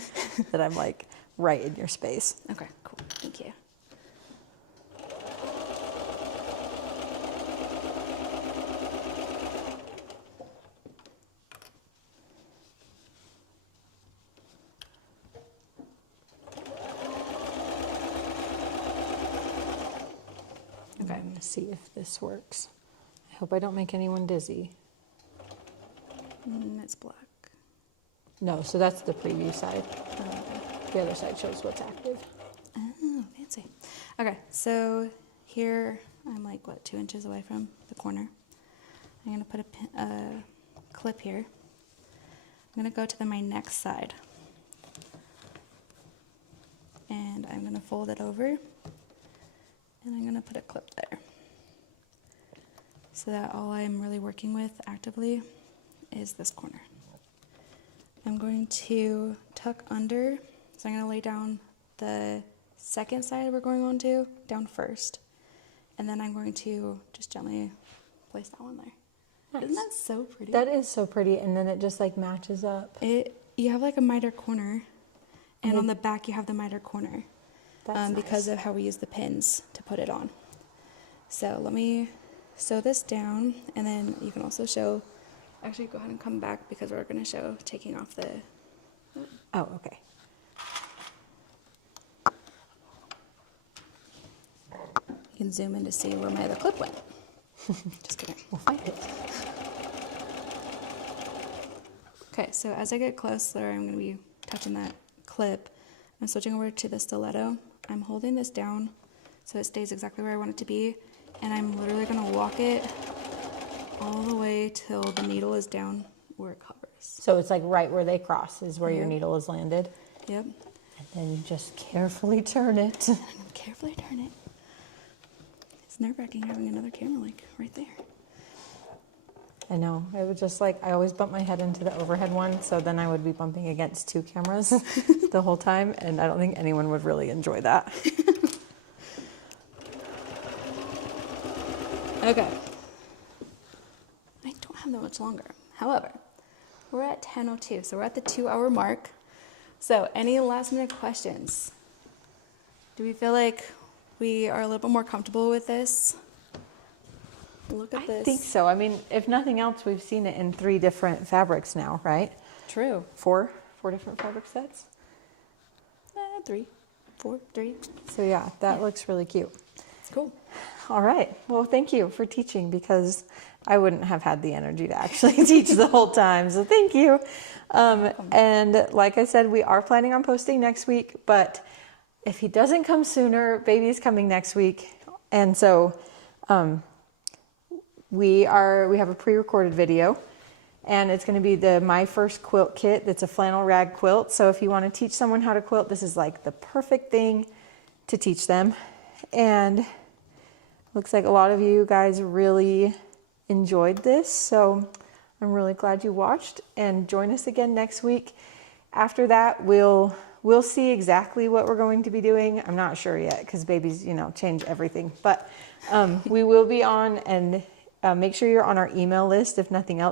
that I'm like right in your space. Okay, cool. Thank you. Okay, I'm going to see if this works. I hope I don't make anyone dizzy. It's black. No, so that's the preview side. The other side shows what's active. Oh, fancy. Okay, so here I'm like, what, 2 inches away from the corner. I'm going to put a clip here. I'm going to go to my next side. And I'm going to fold it over. And I'm going to put a clip there. So that all I'm really working with actively is this corner. I'm going to tuck under, so I'm going to lay down the second side we're going on to down first, and then I'm going to just gently place that one there. Nice. Isn't that so pretty? That is so pretty, and then it just like matches up. You have like a miter corner, and on the back you have the miter corner. That's Because nice. of how we use the pins to put it on. So let me sew this down, and then you can also show, actually go ahead and come back because we're going to show taking off the, Oh, okay. you can zoom in to see where my other clip went. Just kidding. We'll find it. Okay, so as I get closer, I'm going to be touching that clip. I'm switching over to the stiletto. I'm holding this down so it stays exactly where I want it to be, and I'm literally going to walk it all the way till the needle is down where it covers. So it's like right where they cross is where your Yeah. needle is landed. Yep. And then you just carefully turn it. I'm going to carefully turn it. It's nerve-wracking having another camera like right there. I know. It was just like, I always bump my head into the overhead one, so then I would be bumping against 2 cameras the whole time, and I don't think anyone would really enjoy that. Okay. I don't have that much longer. However, we're at 10:02, so we're at the 2-hour mark. So any last minute questions? Do we feel like we are a little bit more comfortable with this? Look at this. I think so. I mean, if nothing else, we've seen it in 3 different fabrics now, right? True. 4 different fabric sets. 3, 4, 3. So yeah, that looks really cute. It's cool. All right. Well, thank you for teaching, because I wouldn't have had the energy to actually teach the whole time. So thank you. And like I said, we are planning on posting next week, but if he doesn't come sooner, baby's coming next week. And so we have a pre-recorded video, and it's going to be the My First Quilt kit. That's a flannel rag quilt. So if you want to teach someone how to quilt, this is like the perfect thing to teach them. And looks like a lot of you guys really enjoyed this. So I'm really glad you watched, and join us again next week. After that, we'll see exactly what we're going to be doing. I'm not sure yet, because babies, change everything. But we will be on, and make sure you're on our email list, if nothing else.